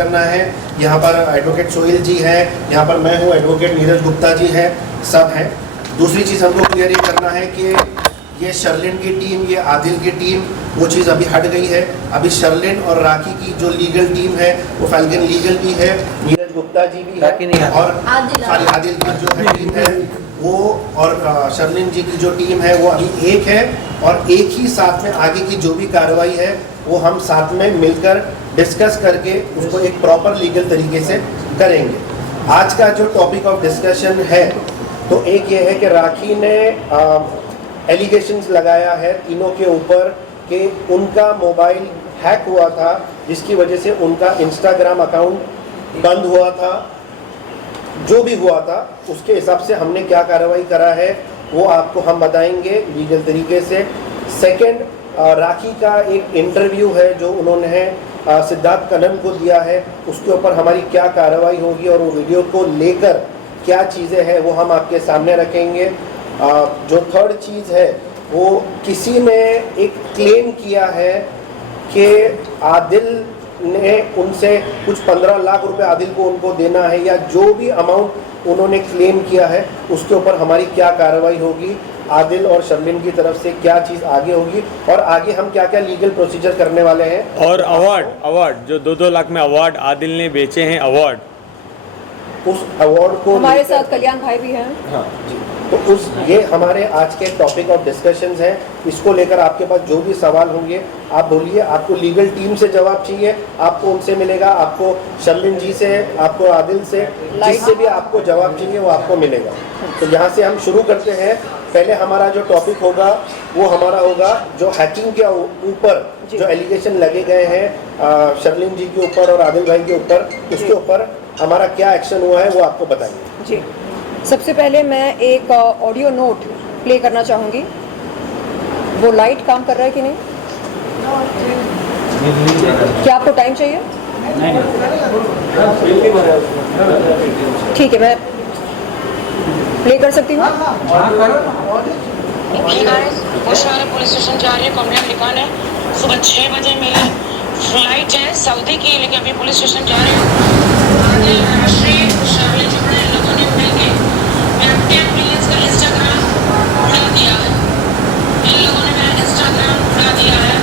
करना है। यहाँ पर एडवोकेट सोहेल जी हैं, यहाँ पर मैं हूँ, एडवोकेट नीरज गुप्ता जी हैं, सब हैं। दूसरी चीज़ हमको क्लियर ये करना है कि ये शर्लिन की टीम, ये आदिल की टीम, वो चीज़ अभी हट गई है। अभी शर्लिन और राखी की जो लीगल टीम है वो फैल्कन लीगल भी है, नीरज गुप्ता जी भी है, और आदिल की जो है टीम है वो, और शर्लिन जी की जो टीम है वो अभी एक है। और एक ही साथ में आगे की जो भी कार्रवाई है वो हम साथ में मिलकर डिस्कस करके उसको एक प्रॉपर लीगल तरीके से करेंगे। आज का जो टॉपिक ऑफ डिस्कशन है तो एक ये है कि राखी ने एलिगेशंस लगाया है तीनों के ऊपर कि उनका मोबाइल हैक हुआ था, जिसकी वजह से उनका इंस्टाग्राम अकाउंट बंद हुआ था। जो भी हुआ था उसके हिसाब से हमने क्या कार्रवाई करा है वो आपको हम बताएंगे लीगल तरीके से। सेकंड, राखी का एक इंटरव्यू है जो उन्होंने सिद्धार्थ कनन को दिया है, उसके ऊपर हमारी क्या कार्रवाई होगी और वो वीडियो को लेकर क्या चीज़ें हैं वो हम आपके सामने रखेंगे। जो थर्ड चीज़ है वो किसी ने एक क्लेम किया है कि आदिल ने उनसे कुछ 15 लाख रुपए आदिल को उनको देना है, या जो भी अमाउंट उन्होंने क्लेम किया है उसके ऊपर हमारी क्या कार्रवाई होगी, आदिल और शर्लिन की तरफ से क्या चीज़ आगे होगी, और आगे हम क्या क्या लीगल प्रोसीजर करने वाले हैं। और अवार्ड जो 2-2 लाख में अवार्ड आदिल ने बेचे हैं, अवार्ड, उस अवार्ड को हमारे साथ कल्याण भाई भी हैं। हाँ जी, तो उस ये हमारे आज के टॉपिक ऑफ डिस्कशंस हैं। इसको लेकर आपके पास जो भी सवाल होंगे आप बोलिए। आपको लीगल टीम से जवाब चाहिए, आपको उनसे मिलेगा, आपको शर्लिन जी से, आपको आदिल से, जिससे भी आपको जवाब चाहिए वो आपको मिलेगा। तो यहाँ से हम शुरू करते हैं। पहले हमारा जो टॉपिक होगा वो हमारा होगा जो हैकिंग के ऊपर जो एलिगेशन लगे गए हैं शर्लिन जी के ऊपर और आदिल भाई के ऊपर, उसके ऊपर हमारा क्या एक्शन हुआ है वो आपको बताइए जी। सबसे पहले मैं एक ऑडियो नोट प्ले करना चाहूँगी। वो लाइट काम कर रहा है कि नहीं? क्या आपको टाइम चाहिए? ठीक है, मैं प्ले कर सकती हूँ। पुलिस स्टेशन जा रही है, कंप्लेंट लिखा है। सुबह 6 बजे मेरी फ्लाइट है सऊदी की, लेकिन अभी पुलिस स्टेशन जा रही हूँ। लोगों ने मिलकर 10 मिलियन का इंस्टाग्राम उड़ा दिया है। इन लोगों ने मेरा इंस्टाग्राम उड़ा दिया है।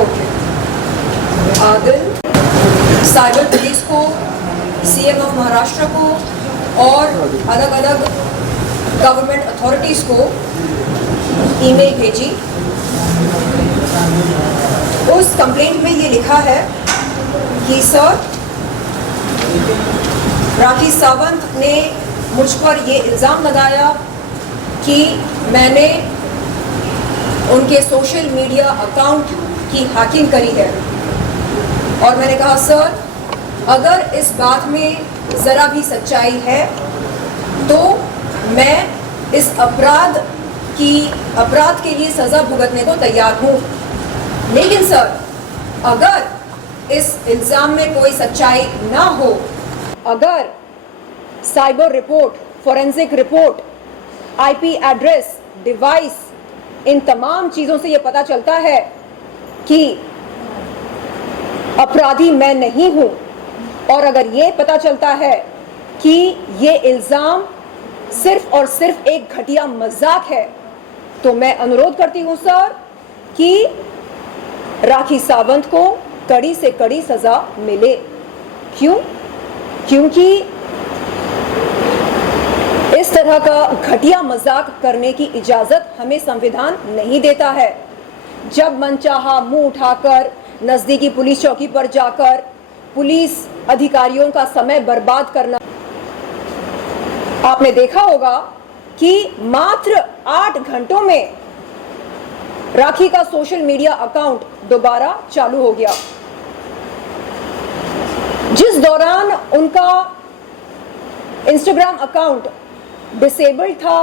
ओके, आदिल साइबर पुलिस को, सीएम ऑफ महाराष्ट्र को और अलग अलग गवर्नमेंट अथॉरिटीज़ को ईमेल भेजी। उस कंप्लेंट में ये लिखा है कि सर, राखी सावंत ने मुझ पर ये इल्ज़ाम लगाया कि मैंने उनके सोशल मीडिया अकाउंट की हैकिंग करी है। और मैंने कहा सर, अगर इस बात में ज़रा भी सच्चाई है तो मैं इस अपराध के लिए सज़ा भुगतने को तैयार हूँ। लेकिन सर, अगर इस इल्ज़ाम में कोई सच्चाई ना हो, अगर cyber report, forensic report, IP address, device, इन तमाम चीज़ों से ये पता चलता है कि अपराधी मैं नहीं हूँ, और अगर ये पता चलता है कि ये इल्ज़ाम सिर्फ और सिर्फ एक घटिया मजाक है, तो मैं अनुरोध करती हूँ सर कि राखी सावंत को कड़ी से कड़ी सज़ा मिले। क्यों? क्योंकि इस तरह का घटिया मजाक करने की इजाज़त हमें संविधान नहीं देता है। जब मन चाहा मुंह उठाकर नज़दीकी पुलिस चौकी पर जाकर पुलिस अधिकारियों का समय बर्बाद करना। आपने देखा होगा कि मात्र 8 घंटों में राखी का सोशल मीडिया अकाउंट दोबारा चालू हो गया। जिस दौरान उनका इंस्टाग्राम अकाउंट डिसेबल्ड था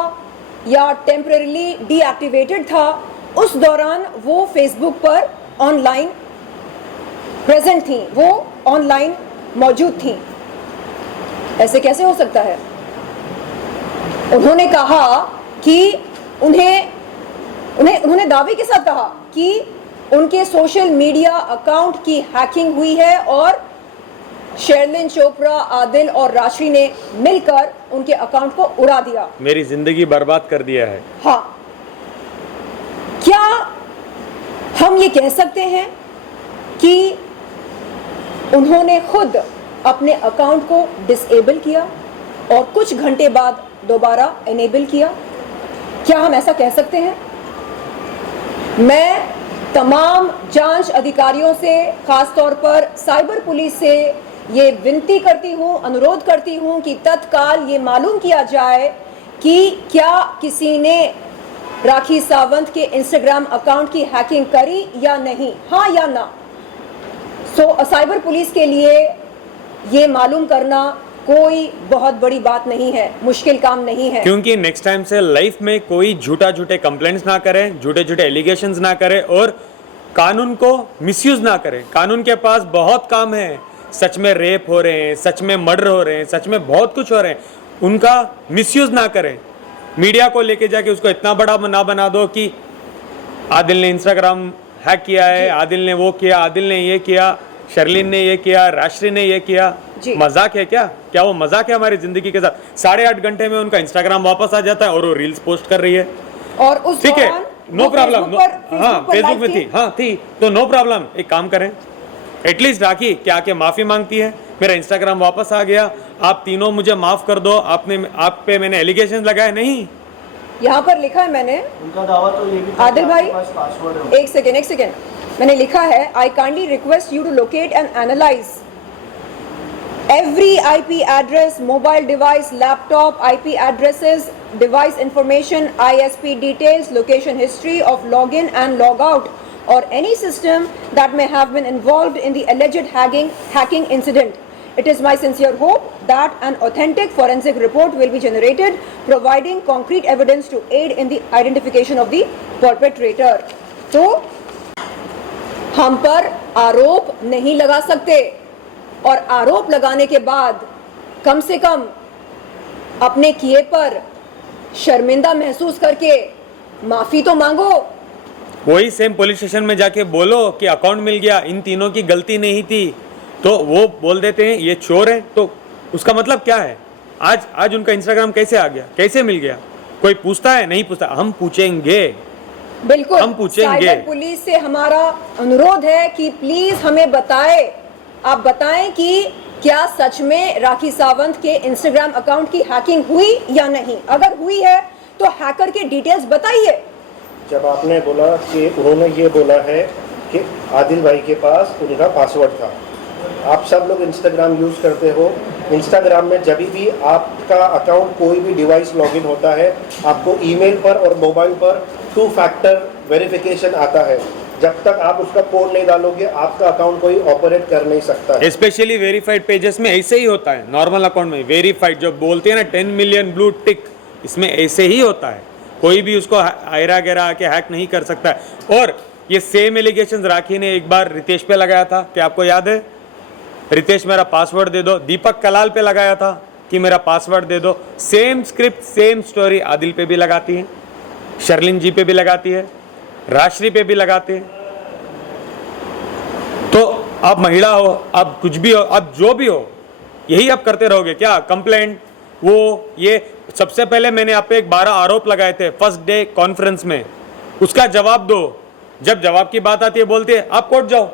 या टेम्परेरीली डीएक्टिवेटेड था, उस दौरान वो फेसबुक पर ऑनलाइन प्रेजेंट थी, वो ऑनलाइन मौजूद थी। ऐसे कैसे हो सकता है? उन्होंने कहा कि उन्होंने दावे के साथ कहा कि उनके सोशल मीडिया अकाउंट की हैकिंग हुई है और शेरलिन चोपड़ा, आदिल और राशि ने मिलकर उनके अकाउंट को उड़ा दिया, मेरी जिंदगी बर्बाद कर दिया है। हाँ, क्या हम ये कह सकते हैं कि उन्होंने खुद अपने अकाउंट को डिसेबल किया और कुछ घंटे बाद दोबारा एनेबल किया? क्या हम ऐसा कह सकते हैं? मैं तमाम जांच अधिकारियों से, खास तौर पर साइबर पुलिस से ये विनती करती हूँ, अनुरोध करती हूँ कि तत्काल ये मालूम किया जाए कि क्या किसी ने राखी सावंत के इंस्टाग्राम अकाउंट की हैकिंग करी या नहीं, हाँ या ना। साइबर पुलिस के लिए ये मालूम करना कोई बहुत बड़ी बात नहीं है, मुश्किल काम नहीं है। क्योंकि नेक्स्ट टाइम से लाइफ में कोई झूठे कंप्लेंट्स ना करे, झूठे एलिगेशंस ना करे और कानून को मिसयूज ना करे। कानून के पास बहुत काम है, सच में रेप हो रहे हैं, सच में मर्डर हो रहे हैं, सच में बहुत कुछ हो रहे हैं, उनका मिसयूज ना करें। मीडिया को लेके जाके उसको इतना बड़ा ना बना दो कि आदिल ने इंस्टाग्राम हैक किया है, आदिल ने वो किया, आदिल ने ये किया, शर्लिन ने ये किया, राष्ट्री ने ये किया। मजाक है क्या? क्या वो मजाक है हमारी जिंदगी के साथ? 8.5 घंटे में उनका इंस्टाग्राम वापस आ जाता है और वो रील्स पोस्ट कर रही है। और उस ठीक है, नो प्रॉब्लम। हाँ, फेसबुक में थी, हाँ थी, तो नो प्रॉब्लम। एक काम करें, एटलीस्ट राखी क्या के माफी मांगती है, मेरा इंस्टाग्राम वापस आ गया, आप तीनों मुझे माफ कर दो, आप पे मैंने एलिगेशन लगाए नहीं। यहाँ पर लिखा है मैंने, उनका दावा तो ये भी था आदिल भाई, कि आपके पास पासवर्ड है। एक सेकेंड, मैंने लिखा है, I kindly request you to locate and analyse every IP address, mobile device, laptop, IP addresses, device information, ISP details, location history of login and logout, or any system that may have been involved in the alleged hacking incident. It is my sincere hope that an authentic forensic report will be generated, providing concrete evidence to aid in the identification of the perpetrator. तो हम पर आरोप नहीं लगा सकते, और आरोप लगाने के बाद कम से कम अपने किए पर शर्मिंदा महसूस करके माफी तो मांगो। वही सेम पुलिस स्टेशन में जाके बोलो कि अकाउंट मिल गया, इन तीनों की गलती नहीं थी, तो वो बोल देते हैं ये चोर है। तो उसका मतलब क्या है? आज उनका इंस्टाग्राम कैसे आ गया, कैसे मिल गया? कोई पूछता है? नहीं पूछता। हम पूछेंगे, बिल्कुल हम पूछेंगे। साइबर पुलिस से हमारा अनुरोध है कि प्लीज हमें आप बताएं कि क्या सच में राखी सावंत के इंस्टाग्राम अकाउंट की हैकिंग हुई या नहीं। अगर हुई है तो हैकर के डिटेल्स बताइए। जब आपने बोला कि उन्होंने ये बोला है कि आदिल भाई के पास उनका पासवर्ड था, आप सब लोग इंस्टाग्राम यूज़ करते हो, इंस्टाग्राम में जब भी आपका अकाउंट कोई भी डिवाइस लॉगिन होता है, आपको ईमेल पर और मोबाइल पर 2 फैक्टर वेरिफिकेशन आता है। जब तक आप उसका कोड नहीं डालोगे, आपका अकाउंट कोई ऑपरेट कर नहीं सकता है। स्पेशली वेरीफाइड पेजेस में ऐसे ही होता है। नॉर्मल अकाउंट में वेरीफाइड जो बोलते हैं ना 10 मिलियन ब्लू टिक, इसमें ऐसे ही होता है। कोई भी उसको आयरा गहरा आके हैक नहीं कर सकता है। और ये सेम एलिगेशंस राखी ने एक बार रितेश पे लगाया था, क्या आपको याद है? रितेश मेरा पासवर्ड दे दो। दीपक कलाल पे लगाया था कि मेरा पासवर्ड दे दो। Same script, same story Adil पे भी लगाती है, शर्लिन जी पे भी लगाती है, राष्ट्री पे भी लगाते हैं। तो आप महिला हो, आप कुछ भी हो, आप जो भी हो, यही आप करते रहोगे क्या? कंप्लेंट वो ये सबसे पहले मैंने आप पे 12 आरोप लगाए थे फर्स्ट डे कॉन्फ्रेंस में, उसका जवाब दो। जब जवाब की बात आती है बोलते हैं आप कोर्ट जाओ।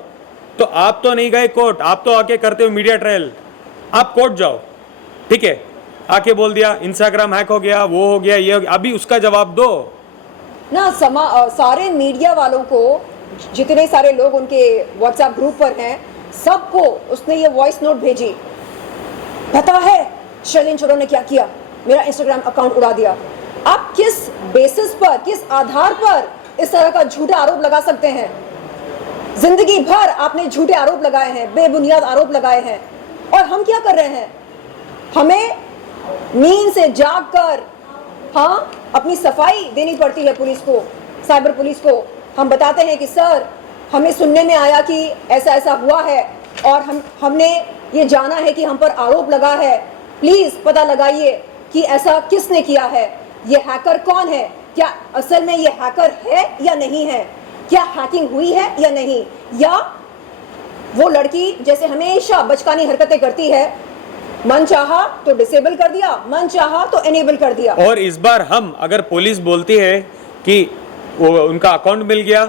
तो आप तो नहीं गए कोर्ट, आप तो आके करते हो मीडिया ट्रायल, आप कोर्ट जाओ। ठीक है, आके बोल दिया इंस्टाग्राम हैक हो गया, वो हो गया, ये हो गया, अभी उसका जवाब दो ना। सारे मीडिया वालों को, जितने सारे लोग उनके व्हाट्सएप ग्रुप पर हैं, सबको उसने ये वॉइस नोट भेजी। पता है शर्लिन चोरों ने क्या किया, मेरा इंस्टाग्राम अकाउंट उड़ा दिया। आप किस बेसिस पर, किस आधार पर इस तरह का झूठा आरोप लगा सकते हैं? जिंदगी भर आपने झूठे आरोप लगाए हैं, बेबुनियाद आरोप लगाए हैं, और हम क्या कर रहे हैं? हमें नींद से जाग कर हाँ अपनी सफाई देनी पड़ती है पुलिस को, साइबर पुलिस को। हम बताते हैं कि सर, हमें सुनने में आया कि ऐसा ऐसा हुआ है और हमने ये जाना है कि हम पर आरोप लगा है, प्लीज पता लगाइए कि ऐसा किसने किया है, ये हैकर कौन है, क्या असल में ये हैकर है या नहीं है, क्या हैकिंग हुई है या नहीं, या वो लड़की जैसे हमेशा बचकानी हरकतें करती है, मन चाहा तो डिसेबल कर दिया, मन चाहा तो एनेबल कर दिया। और इस बार हम अगर पुलिस बोलती है कि वो उनका अकाउंट मिल गया,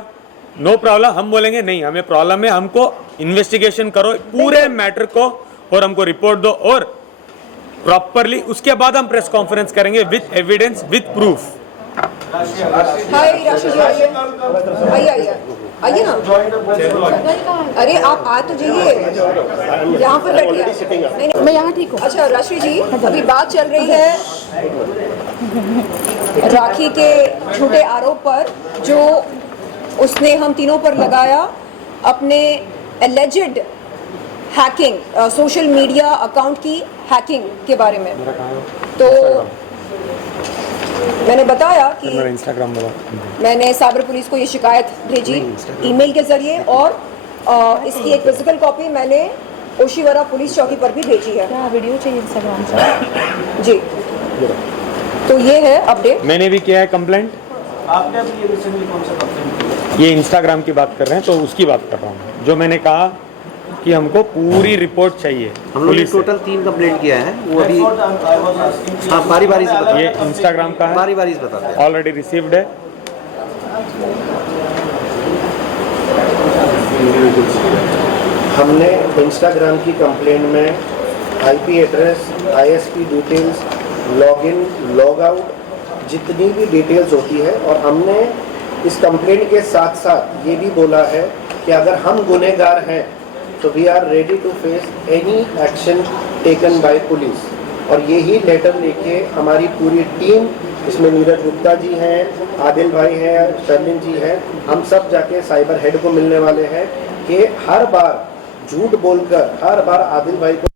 नो प्रॉब्लम, हम बोलेंगे नहीं हमें प्रॉब्लम है, हमको इन्वेस्टिगेशन करो पूरे मैटर को और हमको रिपोर्ट दो और प्रॉपरली, उसके बाद हम प्रेस कॉन्फ्रेंस करेंगे विद एविडेंस विद प्रूफ। हाय राशि जी, आइए आइए आइए ना। अरे आप आ तो जाइए, यहाँ पर बैठिए। नहीं, मैं यहाँ ठीक हूँ। अच्छा राशि जी, अभी बात चल रही है राखी के झूठे आरोप पर जो उसने हम तीनों पर लगाया, अपने alleged hacking, social media account की हैकिंग के बारे में। तो मैंने बताया कि मेरा इंस्टाग्राम बोला, मैंने साइबर पुलिस को ये शिकायत भेजी ईमेल के जरिए और इसकी एक फिजिकल कॉपी मैंने ओशीवारा पुलिस चौकी पर भी भेजी है। क्या वीडियो चाहिए इंस्टाग्राम से? जी, तो ये है अपडेट। मैंने भी किया है कंप्लेंट। आपने अभी ये रिसेंटली कौन सा कंप्लेंट? ये इंस्टाग्राम की बात कर रहे हैं तो उसकी बात कर रहा हूँ, जो मैंने कहा कि हमको पूरी रिपोर्ट चाहिए। हम लोग ने टोटल 3 कंप्लेंट किया है, वो अभी हाँ बारी बारी से बता, ये इंस्टाग्राम का है, बारी बारी से बताते हैं। ऑलरेडी रिसीव्ड है। हमने इंस्टाग्राम की कंप्लेंट में IP address, ISP details, login, log out, जितनी भी डिटेल्स होती है, और हमने इस कंप्लेंट के साथ साथ ये भी बोला है कि अगर हम गुनहगार हैं तो we are ready to face any action taken by police. और यही लेटर लेके हमारी पूरी टीम, इसमें नीरज गुप्ता जी हैं, आदिल भाई हैं, शर्लिन जी हैं, हम सब जाके साइबर हेड को मिलने वाले हैं कि हर बार झूठ बोलकर हर बार आदिल भाई को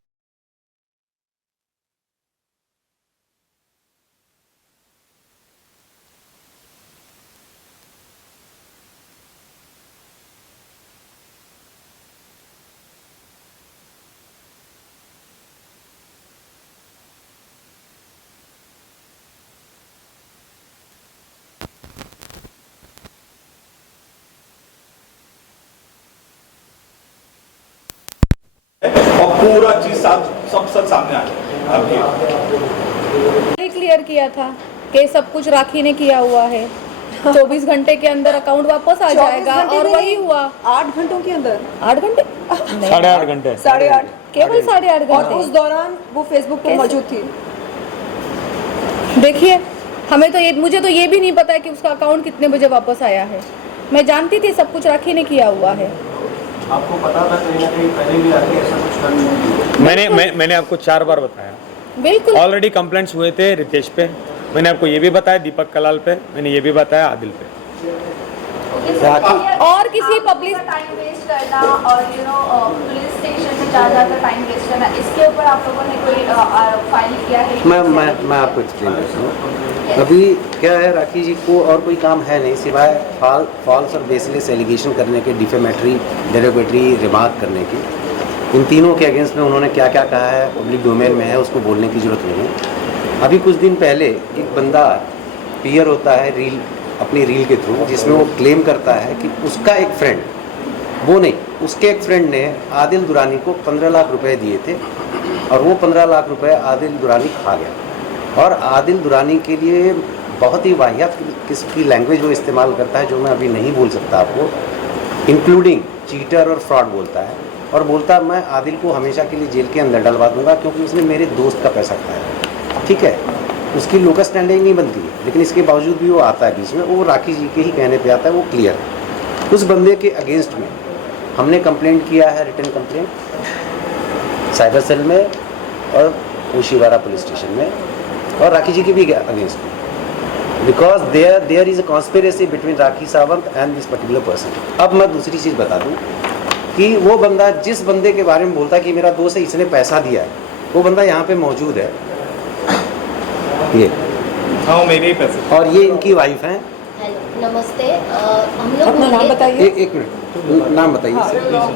और पूरा चीज सब सामने आ गया आपके। क्लियर किया था कि सब कुछ राखी ने किया हुआ है, 24 घंटे के अंदर अकाउंट वापस आ जाएगा, और वही हुआ 8 घंटों के अंदर। 8 घंटे? 8.5 घंटे, 8:30, केवल 8.5 और घंटे। उस दौरान वो फेसबुक पर कैसे? मौजूद थी। देखिए, हमें तो मुझे तो ये भी नहीं पता है कि उसका अकाउंट कितने बजे वापस आया है। मैं जानती थी सब कुछ राखी ने किया हुआ है। आपको पता था कहीं ना कहीं पहले भी आके ऐसा कुछ करने? मैंने आपको 4 बार बताया। बिल्कुल। ऑलरेडी कंप्लेंट्स हुए थे रितेश पे, मैंने आपको ये भी बताया, दीपक कलाल पे, मैंने ये भी बताया, आदिल पे। और किसी पब्लिक टाइम वेस्ट करना और पुलिस स्टेशन में जाकर टाइम वेस्ट करना, इसके ऊपर आप लोगों ने कोई फाइल किया है? मैं आपको एक्सप्लेन करता हूँ। अभी क्या है, राखी जी को और कोई काम है नहीं सिवाय फॉल्स और बेसलेस एलिगेशन करने के, डिफेमेटरी, डेरोगेटरी रिमार्क करने की। इन तीनों के अगेंस्ट में उन्होंने क्या क्या कहा है पब्लिक डोमेन में है, उसको बोलने की ज़रूरत नहीं है। अभी कुछ दिन पहले एक बंदा पीयर होता है रील, अपनी रील के थ्रू, जिसमें वो क्लेम करता है कि उसका एक फ्रेंड, वो नहीं, उसके एक फ्रेंड ने आदिल दुरानी को 15 लाख रुपए दिए थे और वो 15 लाख रुपए आदिल दुरानी खा गया। और आदिल दुरानी के लिए बहुत ही वाहियात किस्म की लैंग्वेज वो इस्तेमाल करता है, जो मैं अभी नहीं बोल सकता आपको, इंक्लूडिंग चीटर और फ्रॉड बोलता है। और बोलता है मैं आदिल को हमेशा के लिए जेल के अंदर डलवा दूंगा क्योंकि उसने मेरे दोस्त का पैसा खाया। ठीक है, उसकी लोकल स्टैंडिंग नहीं बनती है, लेकिन इसके बावजूद भी वो आता है बीच में, वो राखी जी के ही कहने पे आता है, वो क्लियर है। उस बंदे के अगेंस्ट में हमने कंप्लेंट किया है, रिटन कंप्लेंट साइबर सेल में और ओशीवारा पुलिस स्टेशन में, और राखी जी के भी अगेंस्ट में, because there is a conspiracy between Rakhi Sawant and this particular person. अब मैं दूसरी चीज़ बता दूँ कि वो बंदा जिस बंदे के बारे में बोलता है कि मेरा दोस्त है, इसने पैसा दिया है, वो बंदा यहाँ पे मौजूद है, ये हाँ मेरे ही पैसे। और ये इनकी वाइफ हैं। हेलो, नमस्ते। हम लोग अपना नाम बताइए। एक मिनट, नाम बताइए।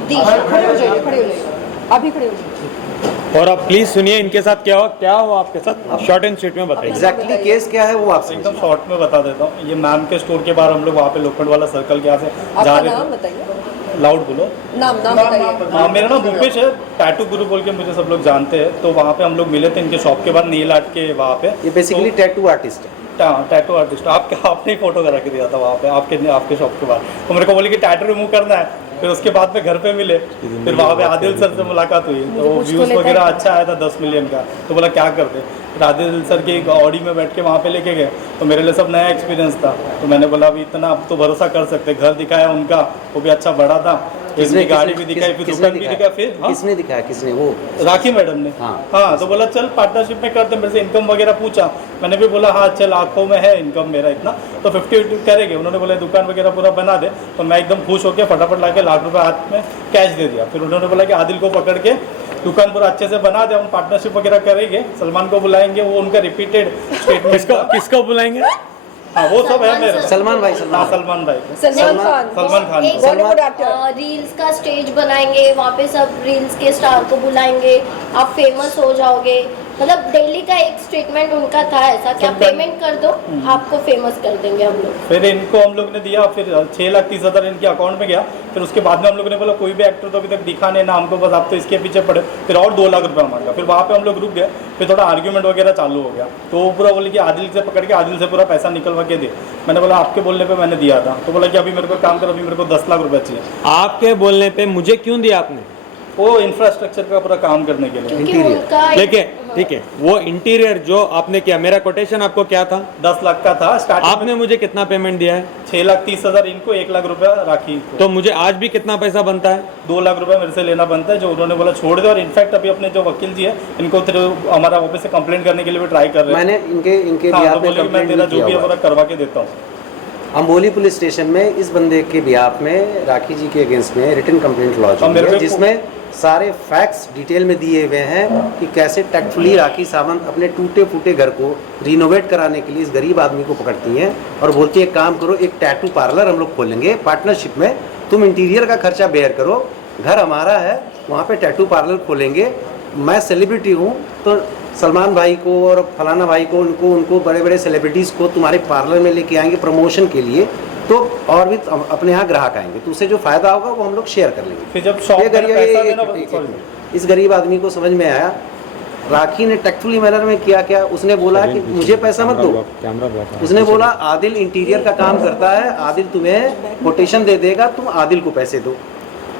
दीक्षा, खड़े हो जाइए, खड़े हो जाइए, अभी खड़े हो जाइए। और आप प्लीज सुनिए इनके साथ क्या हुआ आपके साथ, शॉर्ट एंड स्वीट में बताइए। एग्जैक्टली केस क्या है वो आप एकदम शॉर्ट में बता देता हूँ। ये मैम के स्टोर के बाहर हम लोग वहाँ पे लोखंड वाला सर्कल के यहाँ से जा आपका रहे नाम थे। बताइए। लाउड बोलो। नाम बताइए। हाँ, मेरा नाम भूपेश है, टैटू गुरु बोल के मुझे सब लोग जानते हैं। तो वहाँ पे हम लोग मिले थे इनके शॉप के बाद, नील आर्ट के वहाँ पे। ये बेसिकली टैटू आर्टिस्ट है। टैटू आर्टिस्ट आपने ही फोटो करा के दिया था वहाँ पे आपके शॉप के बाद। तो मेरे को बोले कि टैटू रिमूव करना है। फिर उसके बाद में घर पे मिले, फिर वहाँ पे आदिल सर से मुलाकात हुई। तो व्यूज़ वगैरह अच्छा आया था 10 मिलियन का। तो बोला क्या करते, फिर आदिल सर की ऑडी में बैठ के वहाँ पे लेके गए। तो मेरे लिए सब नया एक्सपीरियंस था। तो मैंने बोला अभी इतना अब तो भरोसा कर सकते। घर दिखाया उनका, वो भी अच्छा बड़ा था। इसने गाड़ी भी दिखाई, फिर दुकान भी दिखाया। फिर किसने दिखाया? किसने? वो राखी मैडम ने। हाँ, तो बोला चल पार्टनरशिप में करते। मेरे से इनकम वगैरह पूछा, मैंने भी बोला हाँ चल, आँखों में है इनकम मेरा इतना, तो 50 करेंगे। उन्होंने बोला दुकान वगैरह पूरा बना दे। तो मैं एकदम खुश होकर फटाफट ला के ₹1,00,000 हाथ में कैश दे दिया। फिर उन्होंने बोला कि आदिल को पकड़ के दुकान पूरा अच्छे से बना दे, हम पार्टनरशिप वगैरह करेंगे, सलमान को बुलाएंगे। वो उनका रिपीटेड स्टेटमेंट। किसको बुलाएंगे? हाँ, वो सब है मेरा। सलमान भाई। सलमान भाई, सलमान खान एक बॉलीवुड एक्टर। रील्स का स्टेज बनाएंगे, वहाँ पे सब रील्स के स्टार को बुलाएंगे, आप फेमस हो जाओगे। मतलब डेली का एक स्टेटमेंट उनका था ऐसा कि आप पेमेंट कर दो, आपको फेमस कर देंगे हम लोग। फिर इनको हम लोग ने दिया, फिर 6,30,000 इनके अकाउंट में गया। फिर उसके बाद में हम लोग ने बोला कोई भी एक्टर तो अभी तक दिखा नहीं ना हमको, बस आप तो इसके पीछे पड़े। फिर और ₹2,00,000 मांगा। फिर वहाँ पे हम लोग रुक गए। फिर थोड़ा आर्ग्यूमेंट वगैरह चालू हो गया। तो वो पूरा बोले कि आदिल से पकड़ के आदिल से पूरा पैसा निकलवा के दे। मैंने बोला आपके बोलने पे मैंने दिया था। तो बोला कि अभी मेरे को काम करो, अभी मेरे को ₹10,00,000 चाहिए। आपके बोलने पे मुझे क्यों दिया आपने? वो इंफ्रास्ट्रक्चर का पूरा काम करने के लिए। क्योंकि उनका देखिए ठीक है, वो इंटीरियर जो आपने किया, मेरा कोटेशन आपको क्या था? 10 लाख का था स्टार्टिंग। आपने मुझे कितना पेमेंट दिया है? 6,30,000 इनको, ₹1,00,000 राखी को। तो मुझे आज भी कितना पैसा बनता है? ₹2,00,000 मेरे से लेना बनता है, जो उन्होंने बोला छोड़ दे। और इनफैक्ट अभी अपने जो वकील जी है इनको थ्रू हमारा ऑफिस से कंप्लेंट करने के लिए भी ट्राई कर रहे हैं। मैंने इनके हाँ, बिहाफ तो में बोले मैं तेरा जो भी है पूरा करवा के देता हूँ। अम्बोली पुलिस स्टेशन में इस बंदे के बिहाफ में राखी जी के अगेंस्ट में रिटन कंप्लेंट लॉन्च हुई है, जिसमें सारे फैक्ट्स डिटेल में दिए हुए हैं कि कैसे टैक्टफुली राखी सावंत अपने टूटे फूटे घर को रिनोवेट कराने के लिए इस गरीब आदमी को पकड़ती हैं और बोलती है काम करो, एक टैटू पार्लर हम लोग खोलेंगे पार्टनरशिप में, तुम इंटीरियर का खर्चा बेयर करो, घर हमारा है, वहाँ पे टैटू पार्लर खोलेंगे, मैं सेलिब्रिटी हूँ तो सलमान भाई को और फलाना भाई को उनको बड़े बड़े सेलिब्रिटीज़ को तुम्हारे पार्लर में लेके आएंगे प्रमोशन के लिए, तो और भी अपने यहाँ ग्राहक आएंगे, तो उससे जो फायदा होगा वो हम लोग शेयर कर लेंगे। फिर जब शॉप इस गरीब आदमी को समझ में आया, राखी ने टैक्टफुली मैनर में किया क्या, उसने बोला कि मुझे पैसा मत दो, उसने बोला आदिल इंटीरियर का काम करता है, आदिल तुम्हें कोटेशन दे देगा, तुम आदिल को पैसे दो।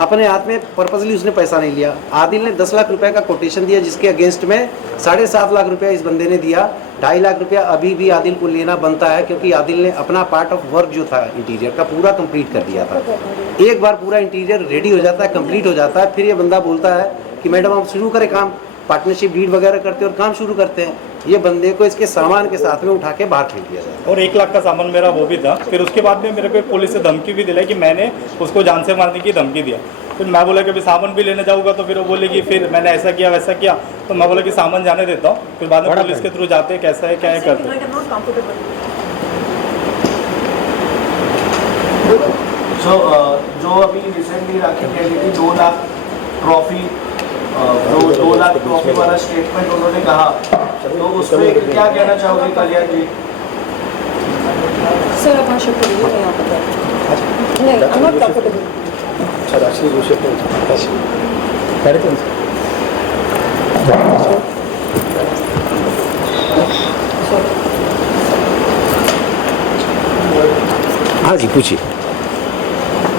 अपने हाथ में पर्पसली उसने पैसा नहीं लिया। आदिल ने 10 लाख रुपए का कोटेशन दिया, जिसके अगेंस्ट में 7.5 लाख रुपया इस बंदे ने दिया। 2.5 लाख रुपया अभी भी आदिल को लेना बनता है, क्योंकि आदिल ने अपना पार्ट ऑफ वर्क जो था इंटीरियर का पूरा कंप्लीट कर दिया था। एक बार पूरा इंटीरियर रेडी हो जाता है, कंप्लीट हो जाता है, फिर ये बंदा बोलता है कि मैडम आप शुरू करें काम, पार्टनरशिप डीड वगैरह करते और काम शुरू करते हैं। ये बंदे को इसके सामान के साथ में उठा के बाहर फेंक दिया जाता है। और 1 लाख का सामान मेरा वो भी था। फिर उसके बाद में मेरे को पुलिस से धमकी भी दिलाई कि मैंने उसको जान से मारने की धमकी दिया। फिर मैं बोला कि अभी सामान भी लेने जाऊँगा, तो फिर वो बोले कि फिर मैंने ऐसा किया वैसा किया, तो मैं बोला कि सामान जाने देता हूँ, फिर बाद में पुलिस के थ्रू जाते हैं कैसा है क्या है करते हैं। जो अभी रिसेंटली राखी कह रही थी 2 लाख ट्रॉफी, जो 2 लाख ट्रॉफी वाला स्टेटमेंट उन्होंने कहा, तो उस पर क्या कहना चाहोगे कल्याण जी? सर आप भाषा करिए, यहाँ पर नहीं, I'm not comfortable. हाँ जी पूछिए।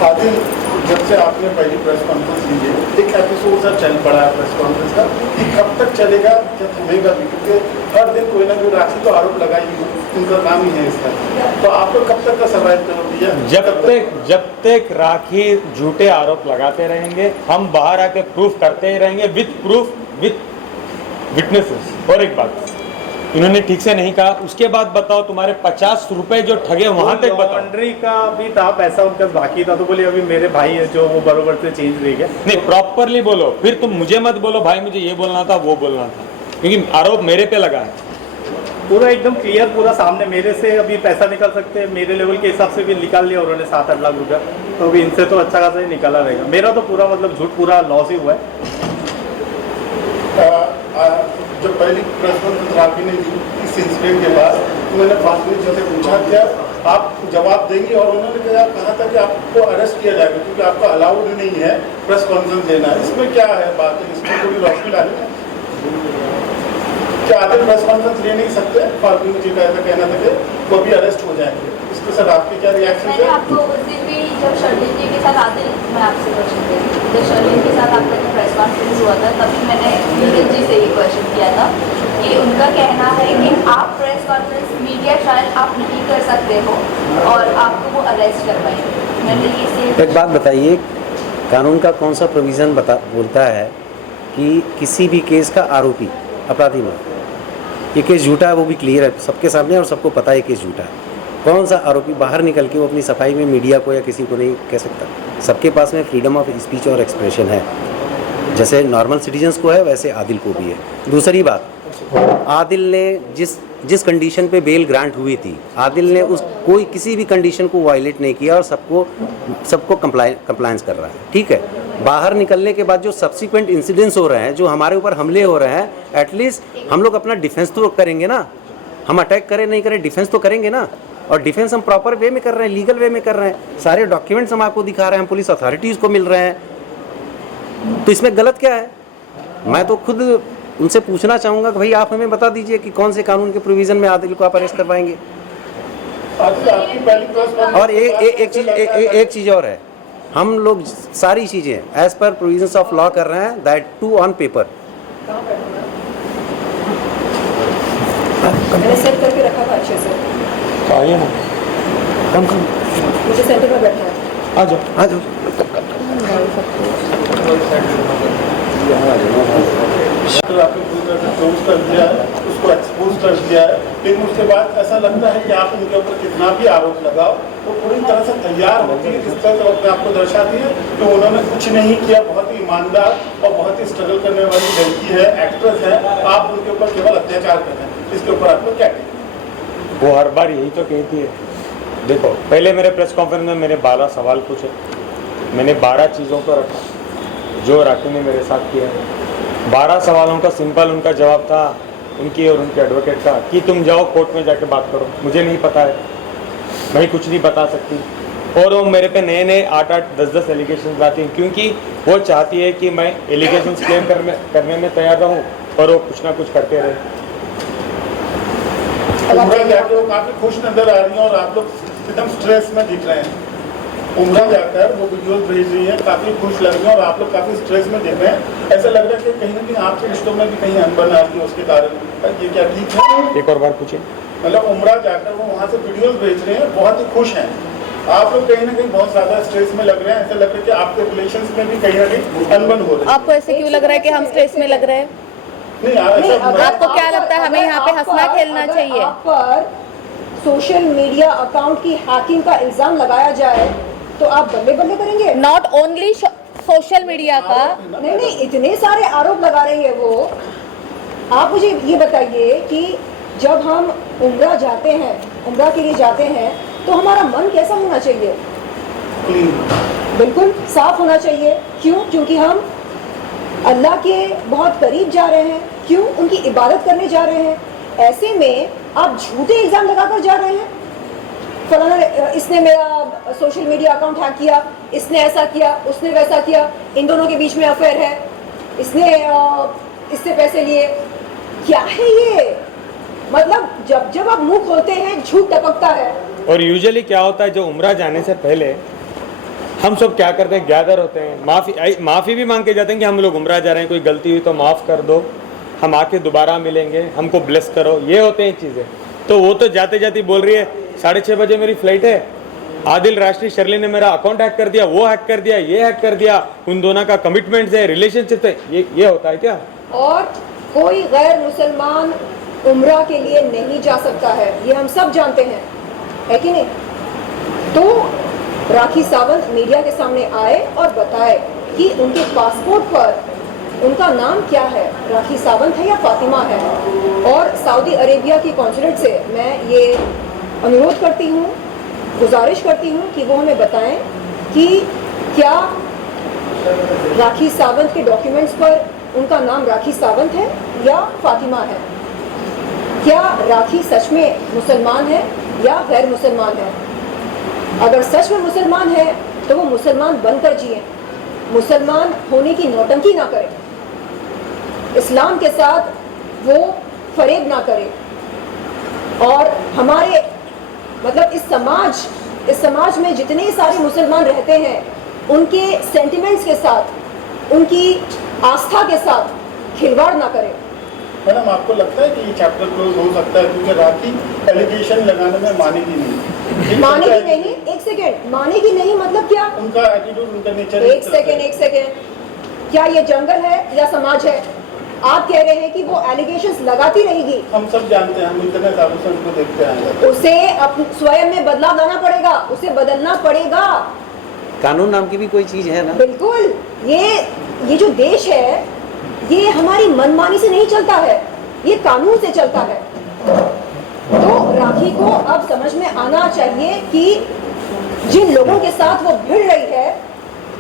आदिल, जब से आपने पहली प्रेस कॉन्फ्रेंस ली है, एक एपिसोड सा चल पड़ा है प्रेस कॉन्फ्रेंस का, कि कब तक चलेगा, जब थमेगा भी, क्योंकि हर दिन कोई ना कोई राखी तो आरोप लगाएगी, उनका काम ही है इसका। तो आप लोग कब तक का सर्वाइव करोगे? जब तक राखी झूठे आरोप लगाते रहेंगे, हम बाहर आके प्रूफ करते ही रहेंगे, विद प्रूफ, विद विटनेसेस। और एक बात इन्होंने ठीक से नहीं कहा, उसके बाद बताओ तुम्हारे 50 रुपए जो ठगे वहां तक बताओ। लॉन्ड्री का भी था पैसा उनका बाकी था, तो बोले अभी मेरे भाई है जो वो बरोबर से चेंज नहीं गया। नहीं, प्रॉपरली बोलो, फिर तुम मुझे मत बोलो भाई मुझे ये बोलना था वो बोलना था, क्योंकि आरोप मेरे पे लगा है। पूरा एकदम क्लियर, पूरा सामने मेरे से अभी पैसा निकल सकते हैं, मेरे लेवल के हिसाब से भी निकाल लिया उन्होंने 7-8 लाख रुपया, तो अभी इनसे तो अच्छा खासा ही निकाला रहेगा। मेरा तो पूरा मतलब झूठ पूरा लॉस ही हुआ है। जो पहली प्रेस कॉन्फ्रेंस राखी ने दी इस इंसिडेंट के बाद, तो मैंने फास्ट जी से पूछा क्या आप जवाब देंगे। और उन्होंने कहा था कि आपको अरेस्ट किया जाएगा क्योंकि आपका अलाउड नहीं है प्रेस कॉन्फ्रेंस देना। इसमें क्या है बात है, इसमें थोड़ी रोशनी डाली है। क्या आदिल प्रेस कॉन्फ्रेंस ले नहीं सकते? फाल्गुनी जी का ऐसा कहना था कि वो भी अरेस्ट हो जाएंगे। इसके साथ आपके क्या रिएक्शन है? आपको उस दिन भी जब शर्लिन जी के साथ आदिल, मैं आपसे क्वेश्चन दे रही हूँ, जब शर्लिन के साथ आपका जो प्रेस कॉन्फ्रेंस हुआ था तभी मैंने नीरज जी से ये क्वेश्चन किया था कि उनका कहना है कि आप प्रेस कॉन्फ्रेंस मीडिया ट्रायल आप नहीं कर सकते हो और आपको वो अरेस्ट करवाएंगे। मैंने ये सेम एक बात बताइए, कानून का कौन सा प्रोविज़न बोलता है कि किसी भी केस का आरोपी अपराधी में, ये केस झूठा है वो भी क्लियर है सबके सामने और सबको पता है केस झूठा है। कौन सा आरोपी बाहर निकल के वो अपनी सफाई में मीडिया को या किसी को नहीं कह सकता? सबके पास में फ्रीडम ऑफ स्पीच और एक्सप्रेशन है, जैसे नॉर्मल सिटीजन्स को है वैसे आदिल को भी है। दूसरी बात, आदिल ने जिस कंडीशन पे बेल ग्रांट हुई थी, आदिल ने उस कोई किसी भी कंडीशन को वायलेट नहीं किया और सबको कंप्लायंस कर रहा है, ठीक है। बाहर निकलने के बाद जो सब्सिक्वेंट इंसिडेंट्स हो रहे हैं, जो हमारे ऊपर हमले हो रहे हैं, एटलीस्ट हम लोग अपना डिफेंस तो करेंगे ना। हम अटैक करें नहीं करें, डिफेंस तो करेंगे ना। और डिफेंस हम प्रॉपर वे में कर रहे हैं, लीगल वे में कर रहे हैं, सारे डॉक्यूमेंट्स हम आपको दिखा रहे हैं, पुलिस अथॉरिटीज़ को मिल रहे हैं, तो इसमें गलत क्या है? मैं तो खुद उनसे पूछना चाहूँगा कि भाई आप हमें बता दीजिए कि कौन से कानून के प्रोविज़न में आदिल को आप अरेस्ट करवाएंगे। और एक चीज़ और है, हम लोग सारी चीज़ें as per provisions of law कर रहे हैं, दैट टू ऑन पेपर। मैंने सेट करके रखा था अच्छे से। तो आइए ना, कम मुझे सेंटर में बैठना है। आ जाओ आ जाओ। तो आपने पूरी तरह से क्लोज कर दिया है, उसको एक्सपोज कर दिया है, लेकिन उसके बाद ऐसा लगता है कि आप उनके ऊपर कितना भी आरोप लगाओ तो पूरी तरह से तैयार होती है, इस तरह से अपने आप को दर्शाती है कि उन्होंने कुछ नहीं किया, बहुत ही ईमानदार और बहुत ही स्ट्रगल करने वाली लड़की है, एक्ट्रेस है, आप उनके ऊपर केवल अत्याचार कर रहे हैं। इसके ऊपर आपको क्या कहना? वो हर बार यही तो कहती है। देखो, पहले मेरे प्रेस कॉन्फ्रेंस में मैंने 12 सवाल पूछे, मैंने 12 चीज़ों को रखा जो राखी ने मेरे साथ किया। 12 सवालों का सिंपल उनका जवाब था, उनकी और उनके एडवोकेट का, कि तुम जाओ कोर्ट में जाके बात करो, मुझे नहीं पता है, मैं कुछ नहीं बता सकती। और वो मेरे पे नए नए 8-8, 10-10 एलिगेशन लाती हैं, क्योंकि वो चाहती है कि मैं एलिगेशन क्लेम करने में तैयार रहूँ और वो कुछ ना कुछ करते रहे। उम्रा जाकर वो काफी खुश नजर आ रही हैं और आप लोग एकदम स्ट्रेस में दिख रहे हैं। उम्रा जाकर वो वीडियोस भेज रही है, काफी खुश लग रही है और आप लोग काफी स्ट्रेस में दिख रहे हैं। ऐसा लग रहा है कि कहीं ना कहीं आपके रिश्तों में भी कहीं अनबन आ रही है उसके कारण। ये क्या ठीक है? एक और बार पूछिए। मतलब उम्रा जाकर वो वहाँ से वीडियोस भेज रहे हैं, बहुत ही खुश हैं, आप लोग कहीं ना कहीं बहुत ज्यादा स्ट्रेस में लग रहे हैं। ऐसा लग रहा है कि आपके रिलेशंस में भी कहीं ना कहीं अनबन हो रही है। आपको ऐसे क्यों लग रहा है कि हम स्ट्रेस में लग रहे हैं? नहीं, आपको क्या लगता है हमें यहाँ पे हंसना खेलना चाहिए? आप पर सोशल मीडिया अकाउंट की हैकिंग का इल्जाम लगाया जाए तो आप बल्ले बल्ले करेंगे? नॉट ओनली सोशल मीडिया का, नहीं, इतने सारे आरोप लगा रही है वो। आप मुझे ये बताइए कि जब हम उम्रा जाते हैं, उम्रा के लिए जाते हैं, तो हमारा मन कैसा होना चाहिए? बिल्कुल साफ होना चाहिए। क्यों? क्योंकि हम अल्लाह के बहुत करीब जा रहे हैं। क्यों? उनकी इबादत करने जा रहे हैं। ऐसे में आप झूठे इल्ज़ाम लगाकर जा रहे हैं, फलाना इसने मेरा सोशल मीडिया अकाउंट हैक किया, इसने ऐसा किया, उसने वैसा किया, इन दोनों के बीच में अफेयर है, इसने इससे पैसे लिए। क्या है ये? मतलब जब आप मुंह खोलते हैं झूठ टपकता है। और यूजुअली क्या होता है, जो उम्रा जाने से पहले हम सब क्या करते हैं, गैदर होते हैं, माफ़ी भी मांग के जाते हैं कि हम लोग उम्रा जा रहे हैं, कोई गलती हुई तो माफ़ कर दो, हम आके दोबारा मिलेंगे, हमको ब्लेस करो, ये होते हैं चीज़ें। तो वो तो जाते जाते बोल रही है 6:30 बजे मेरी फ़्लाइट है, आदिल राष्ट्रीय शर्लिन ने मेरा अकाउंट हैक कर दिया, वो हैक कर दिया, ये हैक कर दिया, उन दोनों का कमिटमेंट्स है, रिलेशनशिप है, ये होता है क्या? और कोई गैर मुसलमान उम्रा के लिए नहीं जा सकता है, ये हम सब जानते हैं, है कि नहीं? तो राखी सावंत मीडिया के सामने आए और बताए कि उनके पासपोर्ट पर उनका नाम क्या है, राखी सावंत है या फातिमा है। और सऊदी अरेबिया की कॉन्सुलेट से मैं ये अनुरोध करती हूँ, गुजारिश करती हूँ कि वो हमें बताएं कि क्या राखी सावंत के डॉक्यूमेंट्स पर उनका नाम राखी सावंत है या फातिमा है। क्या राखी सच में मुसलमान है या गैर मुसलमान है। अगर सच में मुसलमान है तो वो मुसलमान बनकर जिए, मुसलमान होने की नौटंकी ना करे, इस्लाम के साथ वो फरेब ना करे। और हमारे मतलब इस समाज में जितने सारे मुसलमान रहते हैं उनके सेंटिमेंट्स के साथ, उनकी आस्था के साथ खिलवाड़ ना करे। मैडम, आपको लगता है कि ये चैप्टर क्लोज हो सकता है क्योंकि राखी एलिगेशन लगाने में मानेगी नहीं? मानेगी नहीं? एक सेकेंड, मानेगी नहीं मतलब क्या? उनका एटीट्यूड, उनका नेचर। एक सेकेंड, क्या ये जंगल है या समाज है? आप कह रहे हैं कि वो एलिगेशंस लगाती रहेगी। हम सब जानते हैं, हम इतने सालों से उनको देखते आए हैं। उसे स्वयं में बदलाव लाना पड़ेगा, उसे बदलना पड़ेगा। कानून नाम की भी कोई चीज है ना? बिल्कुल। ये जो देश है ये हमारी मनमानी से नहीं चलता है, ये कानून से चलता है। तो राखी को अब समझ में आना चाहिए कि जिन लोगों के साथ वो भिड़ रही है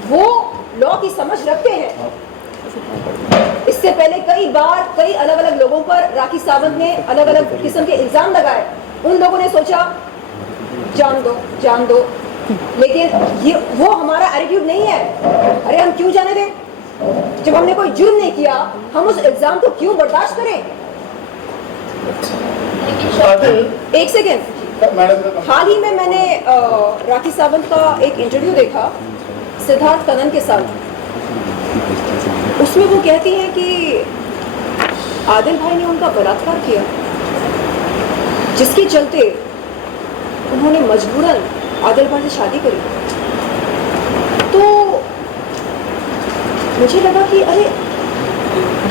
वो लॉ की समझ रखते हैं। इससे पहले कई बार कई अलग अलग लोगों पर राखी सावंत ने अलग अलग किस्म के इल्जाम लगाए। उन लोगों ने सोचा जान दो, लेकिन ये वो हमारा एटीट्यूड नहीं है। अरे हम क्यों जाने दें? जब हमने कोई जुर्म नहीं किया हम उस इल्जाम को क्यों बर्दाश्त करें? एक सेकेंड, हाल ही में मैंने राखी सावंत का एक इंटरव्यू देखा सिद्धार्थ कनन के साथ। उसमें वो कहती हैं कि आदिल भाई ने उनका बलात्कार किया, जिसके चलते उन्होंने मजबूरन आदिल भाई से शादी करी। तो मुझे लगा कि अरे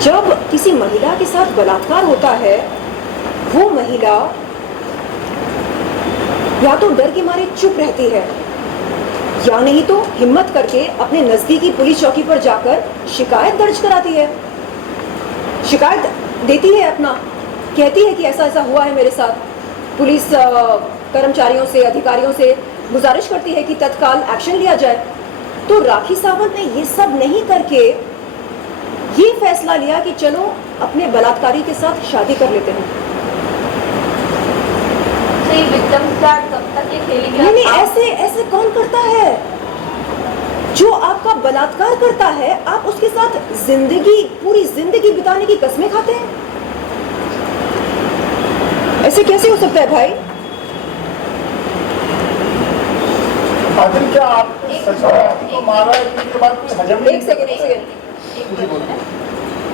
जब किसी महिला के साथ बलात्कार होता है वो महिला या तो डर के मारे चुप रहती है या नहीं तो हिम्मत करके अपने नजदीकी पुलिस चौकी पर जाकर शिकायत दर्ज कराती है, शिकायत देती है अपना, कहती है कि ऐसा ऐसा हुआ है मेरे साथ। पुलिस कर्मचारियों से, अधिकारियों से गुजारिश करती है कि तत्काल एक्शन लिया जाए। तो राखी सावंत ने ये सब नहीं करके ये फैसला लिया कि चलो अपने बलात्कारी के साथ शादी कर लेते हैं। नहीं, ऐसे कौन करता है? जो आपका बलात्कार करता है आप उसके साथ पूरी जिंदगी बिताने की कसमें खाते हैं? ऐसे कैसे हो सकता है भाई? आदिल, क्या आप सच में मारा है कि बात कोई हजम नहीं? एक सेकेंड,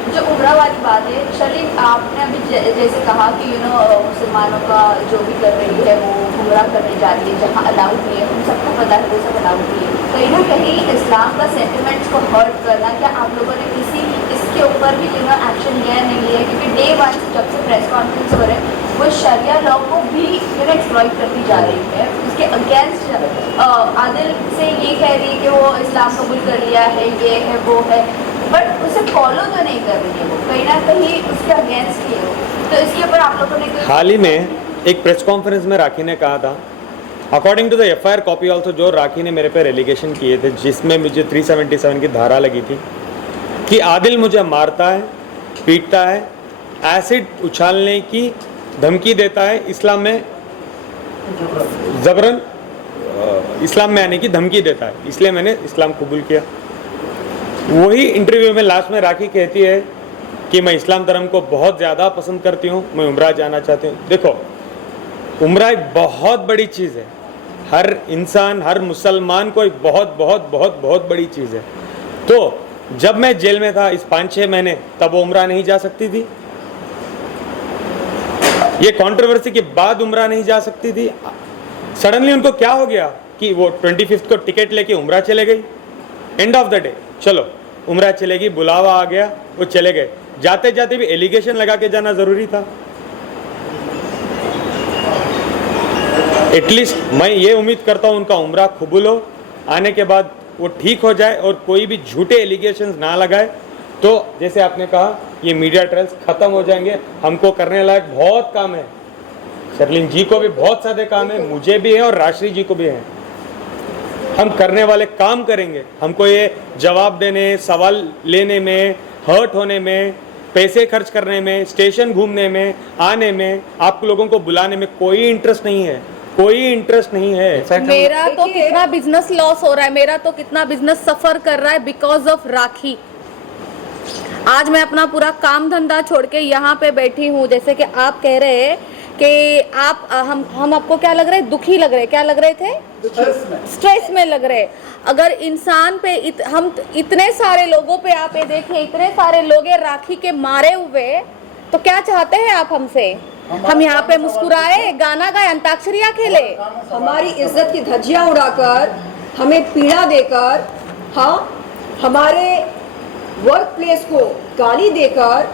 जो उम्रा वाली बात है शर्लिन, आपने अभी जैसे कहा कि मुसलमानों का जो भी कर रही है वो गुमराह करने जा रही है, जहाँ अलाउड नहीं है, उन सबको पता है वो सब अलाउड नहीं है। कहीं ना कहीं इस्लाम का सेंटिमेंट्स को हर्ट करना, क्या आप लोगों ने इसके ऊपर भी एक्शन लिया नहीं लिया? क्योंकि डे 1 जब से प्रेस कॉन्फ्रेंस हो रहे हैं वो शरिया लॉ को भी एक्सप्लॉइट करती जा रही है। उसके अगेंस्ट आदिल से ये कह रही है कि वो इस्लाम कबूल कर लिया है, ये है वो है, बट उसे फॉलो तो नहीं कर रही है, वो कहीं ना कहीं उसके अगेंस्ट ही है। तो इसके ऊपर आप लोगों ने हाल ही में एक प्रेस कॉन्फ्रेंस में राखी ने कहा था, according to the FIR copy also, जो राखी ने मेरे पे एलिगेशन किए थे जिसमें मुझे 377 की धारा लगी थी कि आदिल मुझे मारता है, पीटता है, एसिड उछालने की धमकी देता है, इस्लाम में जबरन इस्लाम में आने की धमकी देता है, इसलिए मैंने इस्लाम कबूल किया। वही इंटरव्यू में लास्ट में राखी कहती है कि मैं इस्लाम धर्म को बहुत ज़्यादा पसंद करती हूँ, मैं उम्रा जाना चाहती हूँ। देखो, उम्रा एक बहुत बड़ी चीज़ है, हर इंसान, हर मुसलमान को एक बहुत बहुत बहुत बहुत बड़ी चीज़ है। तो जब मैं जेल में था इस 5-6 महीने, तब वो उम्रा नहीं जा सकती थी। ये कंट्रोवर्सी के बाद उम्रा नहीं जा सकती थी। सडनली उनको क्या हो गया कि वो 25 को टिकट लेके उम्रा चले गई। एंड ऑफ द डे चलो उम्रा चलेगी, बुलावा आ गया, वो चले गए। जाते जाते भी एलिगेशन लगा के जाना ज़रूरी था। एटलीस्ट मैं ये उम्मीद करता हूँ उनका उम्रा कबूल हो, आने के बाद वो ठीक हो जाए और कोई भी झूठे एलिगेशंस ना लगाए। तो जैसे आपने कहा ये मीडिया ट्रायल्स ख़त्म हो जाएंगे। हमको करने लायक बहुत काम है, शर्लिन जी को भी बहुत सारे काम है, मुझे भी है और राशि जी को भी है। हम करने वाले काम करेंगे। हमको ये जवाब देने, सवाल लेने में, हर्ट होने में, पैसे खर्च करने में, स्टेशन घूमने में, आने में, आप लोगों को बुलाने में कोई इंटरेस्ट नहीं है। कोई इंटरेस्ट नहीं है। मेरा तो कितना बिजनेस लॉस हो रहा है, मेरा तो कितना बिजनेस सफर कर रहा है बिकॉज ऑफ राखी। आज मैं अपना पूरा काम धंधा छोड़ के यहाँ पे बैठी हूँ। जैसे कि आप कह रहे हैं कि आप हम आपको क्या लग रहे, दुखी लग रहे, क्या लग रहे थे, स्ट्रेस में लग रहे। अगर इंसान पे हम इतने सारे लोगों पे आप ये देखिए, इतने सारे लोग हैं राखी के मारे हुए, तो क्या चाहते हैं आप हमसे? हम यहाँ पे मुस्कुराए, गाना गाए, अंताक्षरियाँ खेले? हमारी इज्जत की धज्जियां उड़ाकर, हमें पीड़ा देकर, हाँ, हमारे वर्क प्लेस को गाली देकर,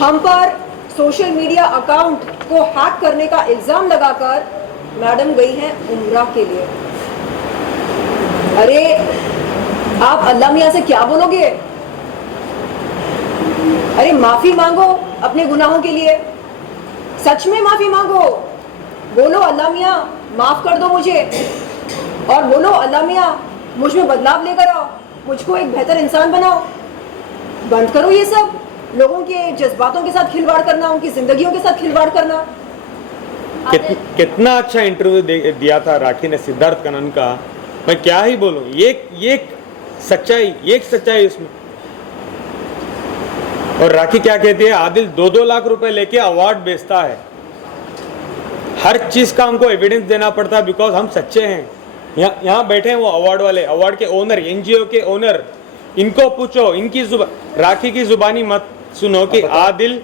हम पर सोशल मीडिया अकाउंट को हैक करने का इल्जाम लगाकर मैडम गई हैं उम्रा के लिए। अरे आप अल्लाह मियाँ से क्या बोलोगे? अरे माफी मांगो अपने गुनाहों के लिए, सच में माफी मांगो। बोलो अल्लाह मियाँ माफ कर दो मुझे, और बोलो अल्लाह मियाँ मुझ में बदलाव लेकर आओ, मुझको एक बेहतर इंसान बनाओ। बंद करो ये सब लोगों के जज्बातों के साथ खिलवाड़ करना, उनकी जिंदगियों के साथ खिलवाड़ करना। कितना अच्छा इंटरव्यू दिया था राखी ने सिद्धार्थ कनन का, मैं क्या ही बोलूं। ये सच्चाई इसमें। और राखी क्या कहती है, आदिल 2-2 लाख रुपए लेके अवार्ड बेचता है। हर चीज का हमको एविडेंस देना पड़ता है बिकॉज हम सच्चे हैं। यहाँ बैठे हैं वो अवार्ड वाले, अवार्ड के ओनर, एनजीओ के ओनर, इनको पूछो, इनकी राखी की जुबानी मत सुनो कि आदिल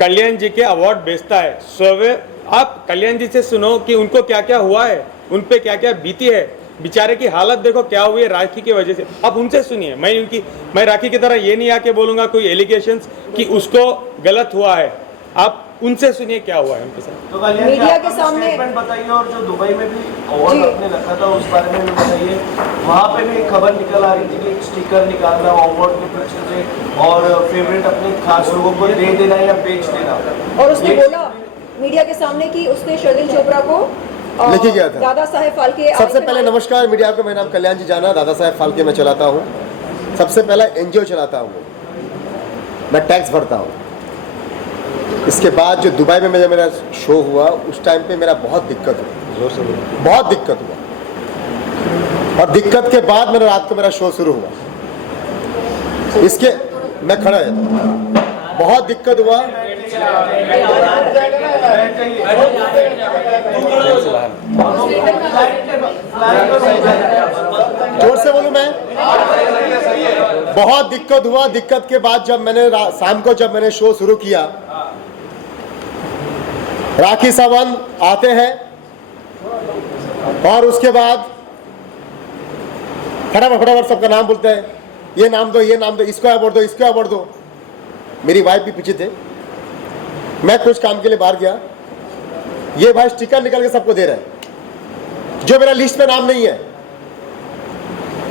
कल्याण जी के अवार्ड बेचता है। सवे आप कल्याण जी से सुनो कि उनको क्या क्या हुआ है, उन पे क्या क्या बीती है, बेचारे की हालत देखो क्या हुई है राखी की वजह से। आप उनसे सुनिए। मैं राखी की तरह ये नहीं आके बोलूंगा कोई एलिगेशंस कि उसको गलत हुआ है। आप उनसे सुनिए क्या हुआ है उनके साथ। तो मीडिया के सामने स्टेटमेंट बताइए, और जो दुबई में भी अवार्ड आपने रखा था उस बारे में भी बताइए। वहाँ पे भी एक खबर निकल आ रही थी कि स्टिकर निकालना अवार्ड के पीछे से, और फेवरेट अपने खास लोगों को दे देना या बेच देना। और उसने बोला मीडिया के सामने कि उसने शर्लिन चोपड़ा को लेके गया था। दादा साहेब फाल्के। सबसे पहले नमस्कार मीडिया को, मेरा नाम कल्याण जी जाना, दादा साहेब फाल्के मैं चलाता हूँ। सबसे पहला एनजीओ चलाता हूँ, मैं टैक्स भरता हूँ। इसके बाद जो दुबई में मेरा शो हुआ उस टाइम पे मेरा बहुत दिक्कत हुआ, बहुत दिक्कत हुआ। और दिक्कत के बाद मेरा रात को मेरा शो शुरू हुआ। इसके मैं खड़ा है, बहुत दिक्कत हुआ। जोर से बोलूं मैं, बहुत दिक्कत हुआ। दिक्कत के बाद जब मैंने शाम को जब मैंने शो शुरू किया, राखी सावंत आते हैं और उसके बाद फटाफट सबका नाम बोलते हैं, ये नाम दो, ये नाम दो, इसको अवार्ड दो, इसको अवार्ड दो। मेरी वाइफ भी पीछे थे, मैं कुछ काम के लिए बाहर गया, ये भाई स्टिकर निकाल के सबको दे रहा है जो मेरा लिस्ट में नाम नहीं है,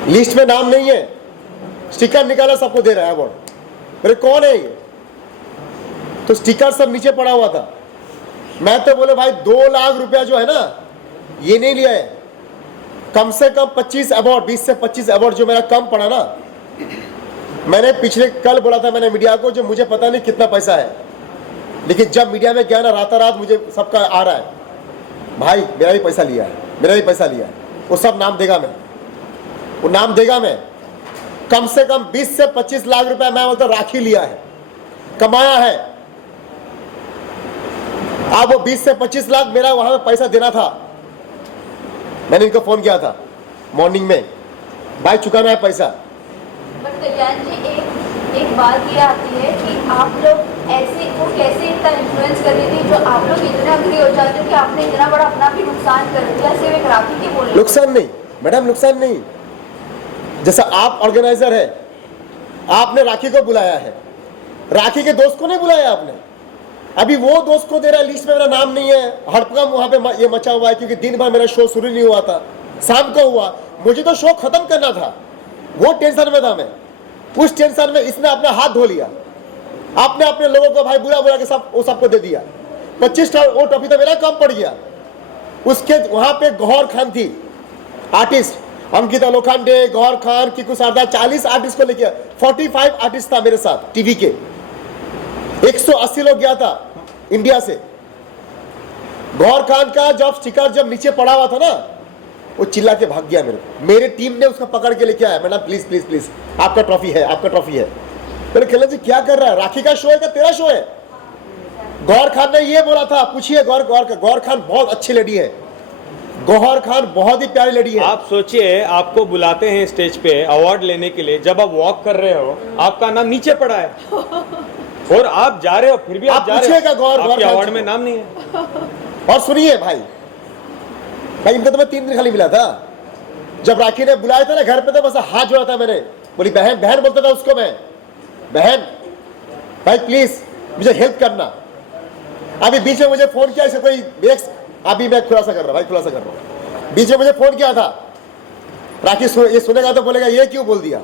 लिस्ट में नाम नहीं है, स्टिकर निकाला सबको दे रहा है अवार्ड। मेरे कौन है ये? तो स्टिकर सब नीचे पड़ा हुआ था। मैं तो बोले भाई 2 लाख रुपया जो है ना ये नहीं लिया है, कम से कम 25 अवार्ड, 20 से 25 अवार्ड जो मेरा कम पड़ा ना। मैंने पिछले कल बोला था मैंने मीडिया को, जो मुझे पता नहीं कितना पैसा है, लेकिन जब मीडिया में गया ना रात मुझे सबका आ रहा है, भाई मेरा भी पैसा लिया है, मेरा भी पैसा लिया है। वो सब नाम देगा, मैं वो नाम देगा। मैं कम से कम 20 से 25 लाख रुपया मैं बोलता राखी लिया है, कमाया है। अब वो 20 से 25 लाख मेरा वहां पे पैसा देना था। मैंने इनको फोन किया था मॉर्निंग में, भाई चुकाना है पैसा। बट कल्याण जी एक बात ये आती है कि आप लोग ऐसे वो कैसे इतना इन्फ्लुएंस कर रही थी जो आप लोग इतना अग्री हो जाते हो कि आपने इतना बड़ा अपना भी नुकसान कर दिया सिर्फ एक राखी की बोल। नुकसान नहीं मैडम, नुकसान नहीं। जैसा आप ऑर्गेनाइजर है, आपने राखी को बुलाया है, राखी के दोस्त को नहीं बुलाया आपने। अभी वो दोस्त को दे रहा है, लिस्ट में मेरा नाम नहीं है। हड़कंप वहां पे ये मचा हुआ है क्योंकि दिन भर मेरा शो शुरू नहीं हुआ था, शाम को हुआ। मुझे तो शो खत्म करना था, वो टेंशन में था मैं। उस टेंशन में इसने अपना हाथ धो लिया, आपने अपने लोगों को भाई बुला के सबको दे दिया। 25 वो ट्रॉफी तो मेरा कम पड़ गया। उसके वहां पे गौहर खान थी आर्टिस्ट, अंकिता लोखंडे, गौहर खान, किकू सरदार, 40 आर्टिस्ट को लेके 45 आर्टिस्ट था मेरे साथ टीवी के। 180 लोग गया था इंडिया से। गौर खान का जब स्टिकर जब नीचे पड़ा हुआ था ना, वो चिल्ला के भाग गया मेरे को। मेरे टीम ने उसको पकड़ के लेके आया, मैंने प्लीज प्लीज प्लीज आपका ट्रॉफी है, आपका ट्रॉफी है। मैंने कल्याण जी क्या कर रहा है, राखी का शो है क्या तेरा शो है? गौर खान ने ये बोला था, पूछिए गौर खान बहुत अच्छी लेडी है, गौहर खान बहुत ही प्यारी लेडी है। आप सोचिए, आपको बुलाते हैं स्टेज पे अवार्ड लेने के लिए, जब आप वॉक कर रहे हो आपका नाम नीचे पड़ा है और आप जा रहे हो, फिर भी आप जा रहे हो, आपके अवार्ड में नाम नहीं है। और सुनिए भाई इनको तो मैं 3 दिन खाली मिला था। जब राखी ने बुलाया था ना घर पे, तो बस हाथ जोड़ा था मैंने, बोली बहन बहन बोलता था उसको मैं, बहन भाई प्लीज मुझे हेल्प करना। अभी बीच में मुझे फोन किया, इसे कोई अभी मैं खुलासा कर रहा हूं भाई, खुलासा कर रहा हूं। बीच में मुझे फोन किया था, राखी ये सुनेगा तो बोलेगा ये क्यों बोल दिया।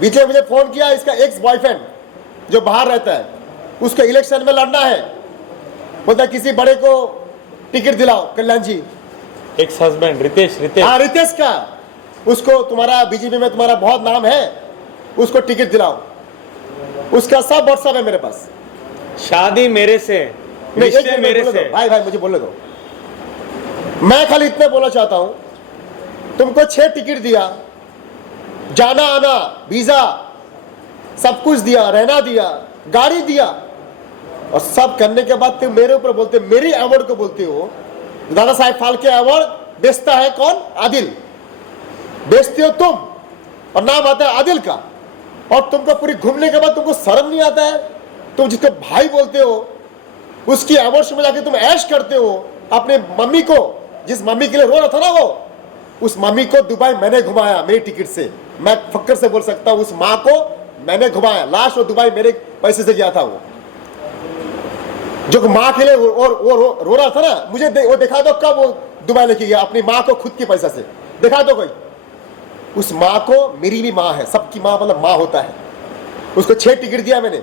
बीच में मुझे फोन किया, इसका एक्स बॉयफ्रेंड जो बाहर रहता है, उसको इलेक्शन में लड़ना है, बोलता किसी बड़े को टिकट दिलाओ कल्याण जी। एक्स हस्बैंड रितेश हाँ रितेश का, उसको तुम्हारा बीजेपी में तुम्हारा बहुत नाम है, उसको टिकट दिलाओ। उसका सब व्हाट्सएप है मेरे पास। शादी मेरे से, रिश्ते मेरे से। भाई मुझे बोलने दो, मैं खाली इतना बोलना चाहता हूं, तुमको 6 टिकट दिया, जाना आना वीजा सब कुछ दिया, रहना दिया, गाड़ी दिया, और सब करने के बाद तुम मेरे ऊपर बोलते, मेरी अवार्ड को बोलते हो। दादा साहेब फाल्के अवार्ड बेचता है कौन? आदिल। बेचते हो तुम, और नाम आता है आदिल का, और तुमको पूरी घूमने के बाद तुमको शर्म नहीं आता है? तुम जिसको भाई बोलते हो उसकी अवार्ड में जाके तुम ऐश करते हो। अपने मम्मी को, जिस मम्मी के लिए रो रहा था ना वो, उस मम्मी को दुबई मैंने घुमाया मेरी टिकट से। मैं फक्र से बोल सकता हूं, उस माँ को मैंने घुमाया। लास्ट वो दुबई मेरे पैसे से गया था, वो जो माँ के लिए रो रहा था ना, मुझे वो दिखा दो कब वो दुबई लेके गया अपनी माँ को खुद के पैसा से, दिखा दो कोई। उस माँ को, मेरी भी माँ है, सबकी माँ मतलब माँ होता है, उसको 6 टिकट दिया मैंने।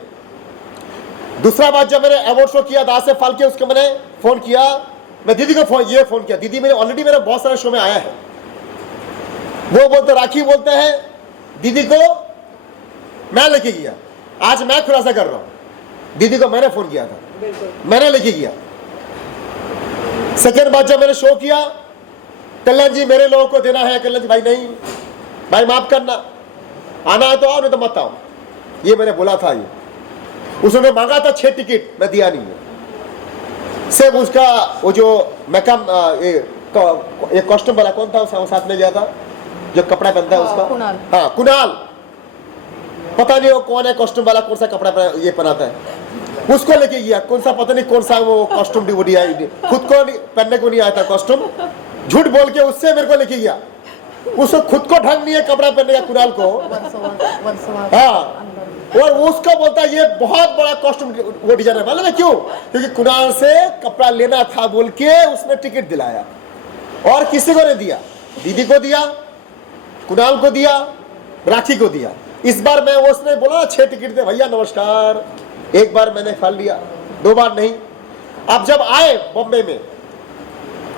दूसरा बात, जब मैंने अवार्ड शो किया दादा साहेब फाल्के, उसको मैंने फोन किया, मैं दीदी को फोन किया, दीदी मेरे ऑलरेडी मेरे बहुत सारे शो में आया है। वो बोलते, राखी बोलते हैं दीदी को मैं लेके गया। आज मैं खुलासा कर रहा हूं, दीदी को मैंने फोन किया था, मैंने लेके गया। सेकेंड बात, जब मैंने शो किया, कल्याण जी मेरे लोगों को देना है, कल्याण जी भाई नहीं, भाई माफ करना, आना है तो आओ, नहीं तो मत आओ, ये मैंने बोला था। ये उसने मांगा था 6 टिकट, मैं दिया नहीं है। सिर्फ उसका वो जो मैकअप ये कॉस्ट्यूम वाला कौन था वो साथ में गया था, जो कपड़ा पहनता है उसका, हाँ कुणाल, पता नहीं वो कौन है कॉस्ट्यूम वाला, कौन सा कपड़ा ये पहनाता है, उसको लेके गया। कौन सा पता नहीं कौन सा वो कॉस्ट्यूम दिया, खुद को पहनने को नहीं आया था कॉस्ट्यूम, झूठ बोल के उससे मेरे को लेके गया। उसको खुद को ढंग नहीं है कपड़ा पहनने का, कुणाल को। हाँ, और उसका बोलता है ये बहुत बड़ा कॉस्ट्यूम वो डिजाइन है। मालूम है क्यों? क्योंकि कुणाल से कपड़ा लेना था बोल के उसने टिकट दिलाया, और किसी को नहीं दिया। दीदी को दिया, कुणाल को दिया, राखी को दिया। इस बार मैं उसने बोला 6 टिकट दे भैया नमस्कार, एक बार मैंने खा लिया, 2 बार नहीं। अब जब आए बॉम्बे में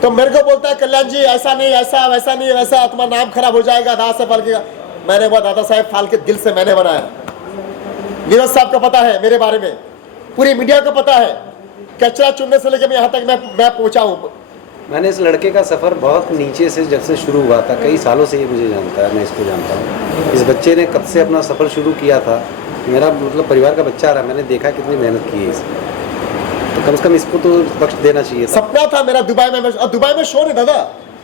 तो मेरे को बोलता है कल्याण जी ऐसा नहीं, ऐसा वैसा नहीं, वैसा तुम्हारा नाम खराब हो जाएगा दादा साहब फाल्के का। मैंने वो दादा साहब फाल्के दिल से मैंने बनाया। नीरज साहब का पता है मेरे बारे में, पूरी मीडिया को पता है, कचरा चुनने से लेकर यहाँ तक मैं पहुंचा हूँ। मैंने इस लड़के का सफ़र बहुत नीचे से जब से शुरू हुआ था, कई सालों से ये मुझे जानता है, मैं इसको जानता हूँ। इस बच्चे ने कब से अपना सफ़र शुरू किया था, मेरा मतलब परिवार का बच्चा रहा, मैंने देखा कितनी मेहनत की है इसने, तो कम से कम इसको तो बख्श देना चाहिए। सपना था मेरा दुबई में, और दुबई में शो नहीं दादा,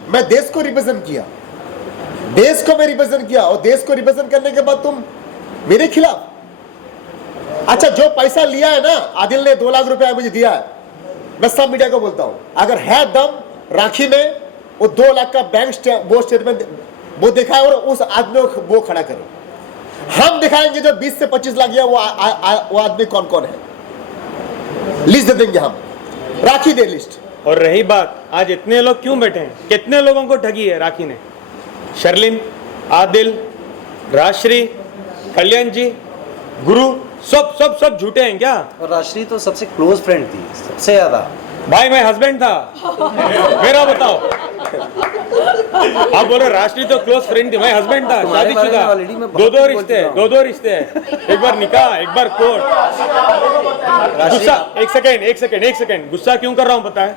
मैं देश को रिप्रेजेंट किया, देश को मैं रिप्रेजेंट किया, और देश को रिप्रेजेंट करने के बाद तुम मेरे खिलाफ। अच्छा, जो पैसा लिया है ना आदिल ने, 2 लाख रुपया मुझे दिया है, मैं सब मीडिया को बोलता हूँ, अगर है दम राखी में, वो 2 लाख का बैंक स्टेटमेंट वो दिखाए और उस आदमी को वो खड़ा करे। हम दिखाएंगे जो 20 से 25 लाख गया वो आदमी कौन कौन है, लिस्ट दे देंगे हम, राखी दे लिस्ट। और रही बात, आज इतने लोग क्यों बैठे हैं, कितने लोगों को ठगी है राखी ने? शर्लिन, आदिल, राजश्री, कल्याण जी, गुरु, सब झूठे हैं क्या? और राजश्री तो सबसे क्लोज फ्रेंड थी, सबसे ज्यादा। भाई मैं हस्बैंड था, मेरा बताओ। आप बोल रहे राजश्री तो क्लोज फ्रेंड थी, मैं हस्बैंड था, शादीशुदा, 2 रिश्ते हैं, 2 रिश्ते हैं, एक बार निकाह, एक बार कोर्ट। गुस्सा, एक सेकेंड, गुस्सा क्यों कर रहा हूँ पता है?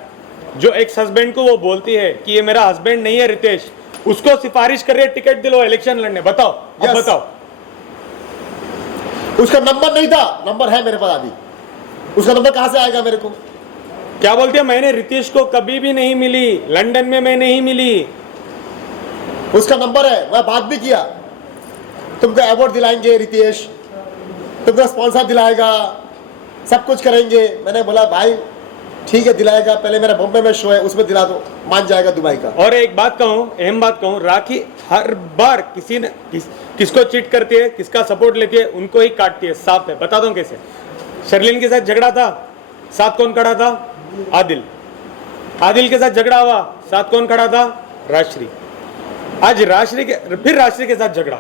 जो एक्स हस्बैंड को वो बोलती है कि ये मेरा हस्बैंड नहीं है रितेश, उसको सिफारिश कर रही है टिकट दिलो इलेक्शन लड़ने। बताओ अब Yes. बताओ। उसका नंबर नहीं था, नंबर है मेरे पास अभी। उसका नंबर कहां से आएगा मेरे को? क्या बोलती है, मैंने रितेश को कभी भी नहीं मिली, लंदन में मैं नहीं मिली। उसका नंबर है, मैं बात भी किया। तुमको अवार्ड दिलाएंगे रितेश, तुमको स्पॉन्सर दिलाएगा, सब कुछ करेंगे। मैंने बोला भाई ठीक है दिलाएगा, पहले मेरा बॉम्बे में शो है उसमें दिला दो, मान जाएगा दुबई का। और एक बात कहूँ, अहम बात कहूँ, राखी हर बार किसको चीट करती है, किसका सपोर्ट लेती है, उनको ही काटती है, साफ है। बता दो कैसे। शर्लिन के साथ झगड़ा था, साथ कौन खड़ा था? आदिल। आदिल के साथ झगड़ा हुआ, साथ कौन खड़ा था? राजश्री। आज राजश्री के साथ झगड़ा,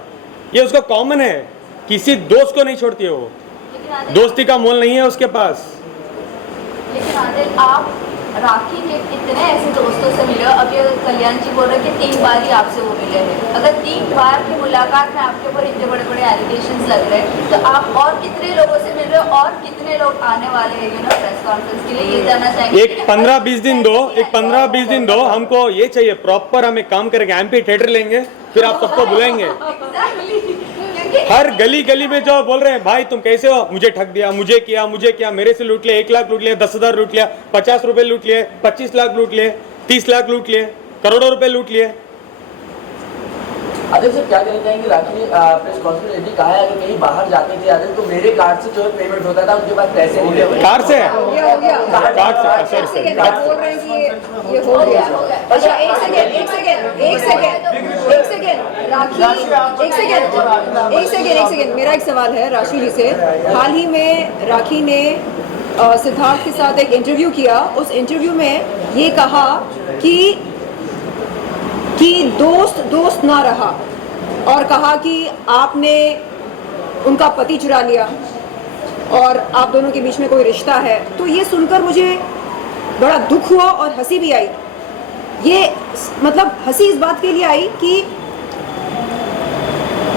ये उसको कॉमन है, किसी दोस्त को नहीं छोड़ती है वो, दोस्ती का मोल नहीं है उसके पास। लेकिन आदिल, आप राखी के कितने ऐसे दोस्तों से मिले हो? अभी कल्याण जी बोल रहे हैं कि 3 बार ही आपसे वो मिले हैं। अगर 3 बार की मुलाकात में आपके ऊपर इतने बड़े बड़े एलिगेशंस लग रहे हैं, तो आप और कितने लोगों से मिल रहे हो और कितने लोग आने वाले हैं प्रेस कॉन्फ्रेंस के लिए, ये जानना चाहेंगे। एक 15-20 दिन दो, एक 15-20 दिन दो, हमको ये चाहिए प्रॉपर, हम एक काम करेंगे, एमपी थिएटर लेंगे, फिर आप सबको बुलाएंगे। हर गली गली में जो बोल रहे हैं भाई तुम कैसे हो, मुझे ठग दिया, मुझे किया, मेरे से लूट लिया, 1 लाख लूट लिया, 10,000 लूट लिया, 50 रुपए लूट लिए, 25 लाख लूट लिए, 30 लाख लूट लिए, करोड़ों रुपए लूट लिए। आदिल सर क्या कहना चाहेंगे? राखी ने प्रेस कॉन्फ्रेंस में कहा है अगर कहीं बाहर जाते थे आदिल तो मेरे कार्ड से जो पेमेंट होता था उनके पास पैसे नहीं थे। कार से? हो गया। कार्ड से, सॉरी बोल रहे हैं कि ये हो गया। अच्छा एक सेकेंड राखी, मेरा एक सवाल है राशि जी से। हाल ही में राखी ने सिद्धार्थ के साथ एक इंटरव्यू किया, उस इंटरव्यू में ये कहा कि दोस्त ना रहा, और कहा कि आपने उनका पति चुरा लिया और आप दोनों के बीच में कोई रिश्ता है। तो ये सुनकर मुझे बड़ा दुख हुआ और हंसी भी आई। ये मतलब हंसी इस बात के लिए आई कि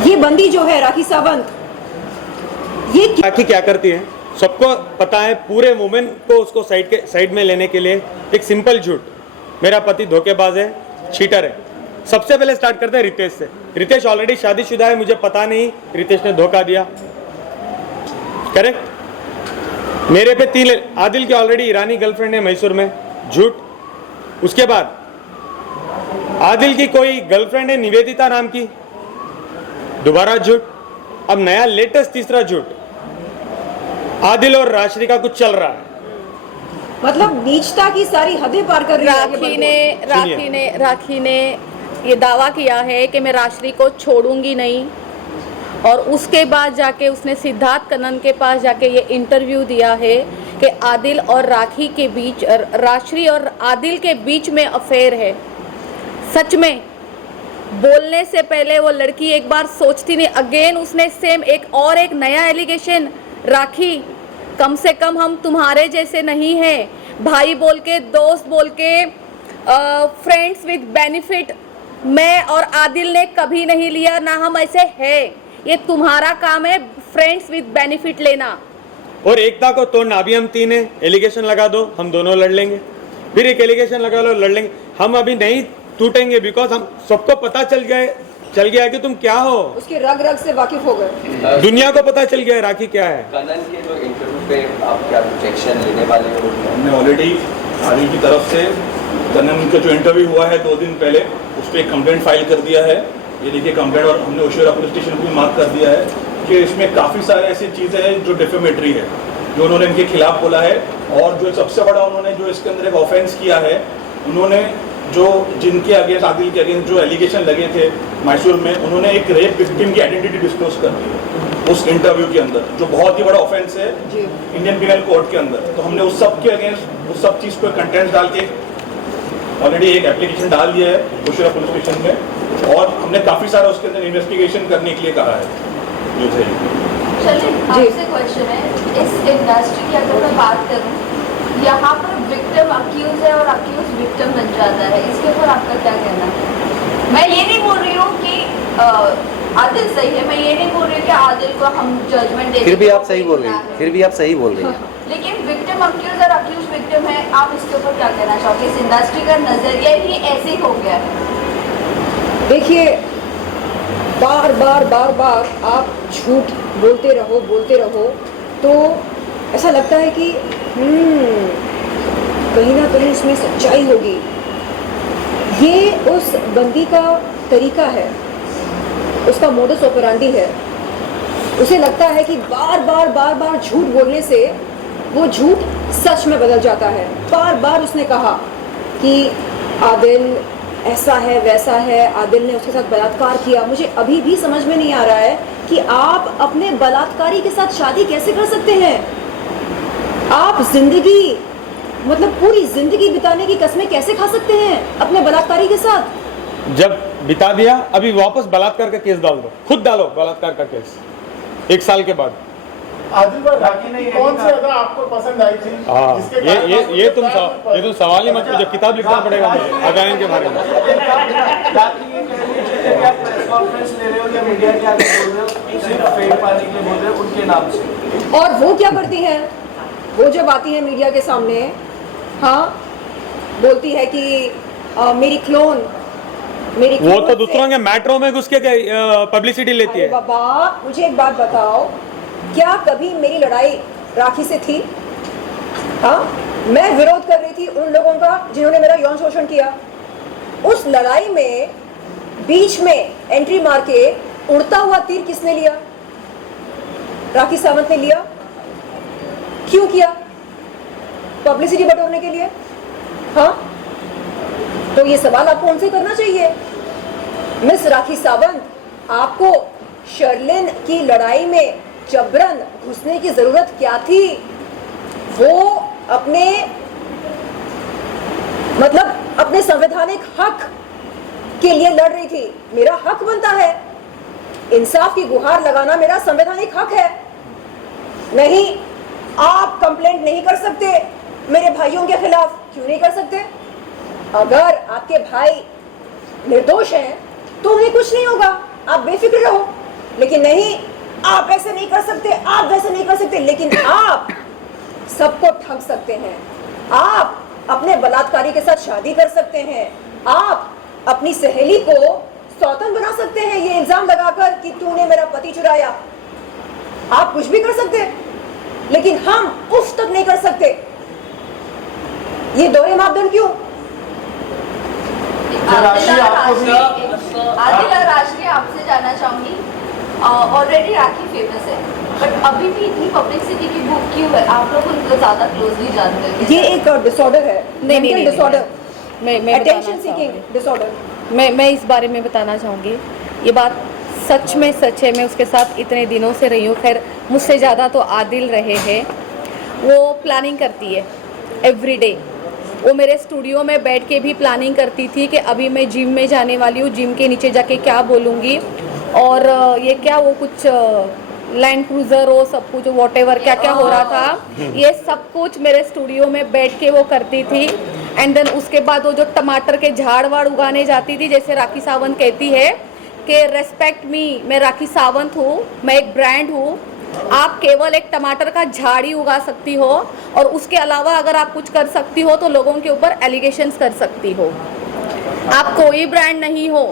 ये बंदी जो है राखी सावंत, ये राखी क्या करती है सबको पता है। पूरे वुमेन को उसको साइड में लेने के लिए एक सिंपल झूठ, मेरा पति धोखेबाज है, चीटर है। सबसे पहले स्टार्ट करते हैं रितेश से। रितेश ऑलरेडी शादीशुदा है, मुझे पता नहीं रितेश ने धोखा दिया, करेक्ट। मेरे पे 3, आदिल की ऑलरेडी ईरानी गर्लफ्रेंड है मैसूर में, झूठ। उसके बाद आदिल की कोई गर्लफ्रेंड है निवेदिता नाम की, दोबारा झूठ। अब नया लेटेस्ट तीसरा झूठ, आदिल और राशि का कुछ चल रहा है। मतलब नीचता की सारी हदें पार कर रही है। राखी ने ये दावा किया है कि मैं राशि को छोड़ूंगी नहीं, और उसके बाद जाके उसने सिद्धार्थ कन्नन के पास जाके ये इंटरव्यू दिया है कि आदिल और राखी के बीच, राशि और आदिल के बीच में अफेयर है। सच में बोलने से पहले वो लड़की एक बार सोचती नहीं। अगेन उसने सेम एक नया एलिगेशन, राखी कम से कम हम तुम्हारे जैसे नहीं हैं, भाई बोल के, दोस्त बोल के, फ्रेंड्स विद बेनिफिट मैं और आदिल ने कभी नहीं लिया, ना हम ऐसे है। ये तुम्हारा काम है फ्रेंड्स विद बेनिफिट लेना। और एकता को तोड़ना। अभी हम 3 है, एलिगेशन लगा दो, हम दोनों लड़ लेंगे, फिर एक एलिगेशन लगा लो, लड़ लेंगे। हम अभी नहीं टूटेंगे, बिकॉज हम सबको पता चल गया कि तुम क्या हो, उसके रग रग से वाकिफ हो गए, दुनिया को पता चल गया है राखी क्या है। कन्नन के जो इंटरव्यू पे आप क्या एक्शन लेने वाले हो? हमने ऑलरेडी आदिल की तरफ से कन्नन का जो इंटरव्यू हुआ है 2 दिन पहले, उस पर एक कंप्लेंट फाइल कर दिया है। ये देखिए कंप्लेंट, और हमने ओशिवरा पुलिस स्टेशन को भी मार्क कर दिया है कि इसमें काफ़ी सारे ऐसी चीज़ें हैं जो डिफेमेटरी है, जो उन्होंने इनके खिलाफ बोला है। और जो सबसे बड़ा उन्होंने जो इसके अंदर एक ऑफेंस किया है, उन्होंने जो जिनके अगेंस्ट, आदिल के अगेंस्ट जो एलिगेशन लगे थे मैसूर में, उन्होंने एक रेप विक्टिम की आइडेंटिटी डिस्क्लोज कर दी है उस इंटरव्यू के अंदर, जो बहुत ही बड़ा ऑफेंस है इंडियन पिनल कोड के अंदर। तो हमने उस सब के अगेंस्ट उस सब चीज़ को कंटेंट डाल के ऑलरेडी एक एप्लीकेशन डाल दिया है ओशिवरा पुलिस स्टेशन में, और हमने काफ़ी सारा उसके अंदर इन्वेस्टिगेशन करने के लिए कहा है। जो थे चलिए आपसे क्वेश्चन है, इस इंडस्ट्री की अगर मैं बात करूं, यहाँ पर विक्टिम अक्यूज है और अक्यूज विक्टिम बन जाता है, इसके ऊपर आपका क्या कहना है? मैं ये नहीं बोल रही हूँ कि आदिल सही है, मैं ये नहीं बोल रही हूँ कि आदिल को हम जजमेंट दे, फिर भी आप सही बोल रही हैं, लेकिन विक्टिम victim accused और accused victim है, आप इसके ऊपर क्या कहना चाहोगे? इस इंडस्ट्री का नजरिया ही ऐसे ही हो गया है। देखिए, बार बार आप झूठ बोलते रहो तो ऐसा लगता है कि कहीं ना कहीं उसमें सच्चाई होगी। ये उस बंदी का तरीका है, उसका मोडस ऑपरेंडी है। उसे लगता है कि बार झूठ बोलने से वो झूठ सच में बदल जाता है। बार उसने कहा कि आदिल ऐसा है वैसा है, आदिल ने उसके साथ बलात्कार किया। मुझे अभी भी समझ में नहीं आ रहा है कि आप अपने बलात्कारी के साथ शादी कैसे कर सकते हैं। आप जिंदगी मतलब पूरी जिंदगी बिताने की कस्में कैसे खा सकते हैं अपने बलात्कारी के साथ। जब बिता दिया, अभी वापस बलात्कार का केस डाल दो, खुद डालो बलात्कार का केस 1 साल के बाद। आदिल भाई, राखी नहीं कौन सी अदा आपको पसंद आई थी? हाँ, ये तुम सवाल ही मत पूछो, किताब लिखना पड़ेगा मुझे अदायन के बारे में। राखी ये कह लीजिए कि आप प्रेस कॉन्फ्रेंस ले रहे हो या मीडिया के आगे बोल रहे हो, सिर्फ फेम पाने के लिए बोल रहे हो उनके नाम से। और वो क्या करती हैं? वो जब आती है मीडिया के सामने, हाँ, बोलती है कि मेरी क्लोन वो तो दूसरों के मेट्रो में घुस के पब्लिसिटी लेती है। बाबा, मुझे एक बात बताओ, क्या कभी मेरी लड़ाई राखी से थी? हाँ, मैं विरोध कर रही थी उन लोगों का जिन्होंने मेरा यौन शोषण किया। उस लड़ाई में बीच में एंट्री मार के उड़ता हुआ तीर किसने लिया? राखी सावंत ने लिया। क्यों किया? पब्लिसिटी बटोरने के लिए। हाँ, तो ये सवाल आपको उनसे करना चाहिए। मिस राखी सावंत, आपको शर्लिन की लड़ाई में जबरन घुसने की जरूरत क्या थी? वो अपने संवैधानिक हक के लिए लड़ रही थी। मेरा हक बनता है, इंसाफ की गुहार लगाना मेरा संवैधानिक हक है। नहीं, आप कंप्लेंट नहीं कर सकते मेरे भाइयों के खिलाफ। क्यों नहीं कर सकते? अगर आपके भाई निर्दोष हैं तो उन्हें कुछ नहीं होगा, आप बेफिक्र रहो। लेकिन नहीं, आप ऐसे नहीं कर सकते, आप वैसे नहीं कर सकते। लेकिन आप सबको ठग सकते हैं, आप अपने बलात्कारी के साथ शादी कर सकते हैं, आप अपनी सहेली को सौतन बना सकते हैं ये इल्जाम लगाकर कि तूने मेरा पति चुराया। आप कुछ भी कर सकते हैं, लेकिन हम उफ तक नहीं कर सकते। ये दोहरे मापदंड क्यों? आदिल और राशि, आपसे जानना चाहूंगी, ऑलरेडी राखी फेमस है, बट अभी भी इतनी पब्लिसिटी की बुक क्यों है? आप लोग उनको ज्यादा क्लोजली जानते हैं। ये एक डिसऑर्डर है, मेंटल डिसऑर्डर, मैं अटेंशन सीकिंग डिसऑर्डर। मैं इस बारे में बताना चाहूँगी। ये बात सच में सच है। मैं उसके साथ इतने दिनों से रही हूँ। खैर, मुझसे ज़्यादा तो आदिल रहे हैं। वो प्लानिंग करती है एवरीडे। वो मेरे स्टूडियो में बैठ के भी प्लानिंग करती थी कि अभी मैं जिम में जाने वाली हूँ, जिम के नीचे जाके क्या बोलूँगी, और ये क्या वो कुछ लैंड क्रूज़र वो सब कुछ वॉटेवर क्या क्या हो रहा था, ये सब कुछ मेरे स्टूडियो में बैठ के वो करती थी। एंड देन उसके बाद वो जो टमाटर के झाड़ वाड़ उगाने जाती थी, जैसे राखी सावंत कहती है कि रेस्पेक्ट मी, मैं राखी सावंत हूँ, मैं एक ब्रांड हूँ। आप केवल एक टमाटर का झाड़ ही उगा सकती हो, और उसके अलावा अगर आप कुछ कर सकती हो तो लोगों के ऊपर एलिगेशंस कर सकती हो। आप कोई ब्रांड नहीं हो।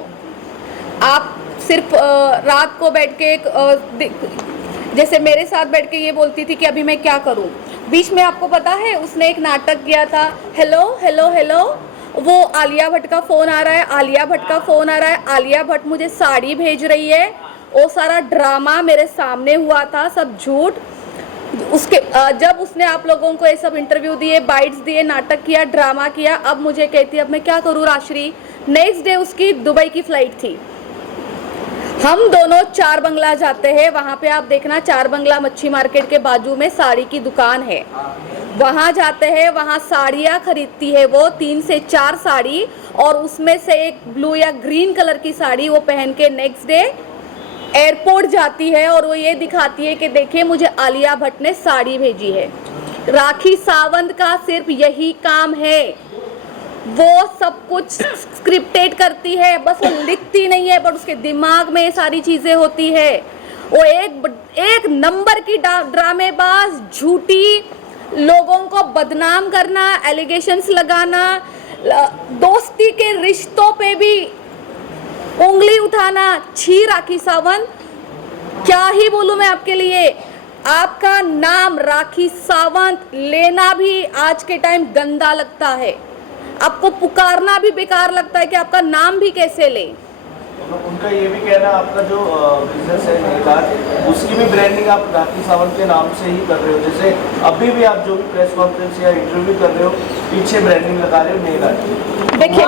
आप सिर्फ रात को बैठ के जैसे मेरे साथ बैठ के ये बोलती थी कि अभी मैं क्या करूं। बीच में आपको पता है उसने एक नाटक किया था, हेलो हेलो हेलो, वो आलिया भट्ट का फ़ोन आ रहा है, आलिया भट्ट का फ़ोन आ रहा है, आलिया भट्ट मुझे साड़ी भेज रही है। वो सारा ड्रामा मेरे सामने हुआ था, सब झूठ। उसके जब उसने आप लोगों को ये सब इंटरव्यू दिए, बाइट्स दिए, नाटक किया, ड्रामा किया, अब मुझे कहती है अब मैं क्या करूँ राश्री। नेक्स्ट डे उसकी दुबई की फ़्लाइट थी। हम दोनों चार बंगला जाते हैं, वहाँ पे आप देखना, चार बंगला मच्छी मार्केट के बाजू में साड़ी की दुकान है, वहाँ जाते हैं, वहाँ साड़ियाँ खरीदती है वो 3 से 4 साड़ी, और उसमें से एक ब्लू या ग्रीन कलर की साड़ी वो पहन के नेक्स्ट डे एयरपोर्ट जाती है, और वो ये दिखाती है कि देखिए मुझे आलिया भट्ट ने साड़ी भेजी है। राखी सावंत का सिर्फ यही काम है, वो सब कुछ स्क्रिप्टेड करती है, बस वो लिखती नहीं है, बट उसके दिमाग में ये सारी चीज़ें होती है। वो एक नंबर की ड्रामेबाज, झूठी, लोगों को बदनाम करना, एलिगेशंस लगाना, दोस्ती के रिश्तों पे भी उंगली उठाना। छी राखी सावंत, क्या ही बोलूं मैं आपके लिए। आपका नाम राखी सावंत लेना भी आज के टाइम गंदा लगता है, आपको पुकारना भी बेकार लगता है कि आपका नाम भी कैसे लें। उनका ये भी कहना है आपका जो बिजनेस है नेगार, उसकी भी ब्रांडिंग आप राखी सावंत के नाम से ही कर रहे हो। जैसे अभी भी आप जो भी प्रेस कॉन्फ्रेंस या इंटरव्यू कर रहे हो, पीछे ब्रांडिंग लगा रहे हो नेगार। देखिए,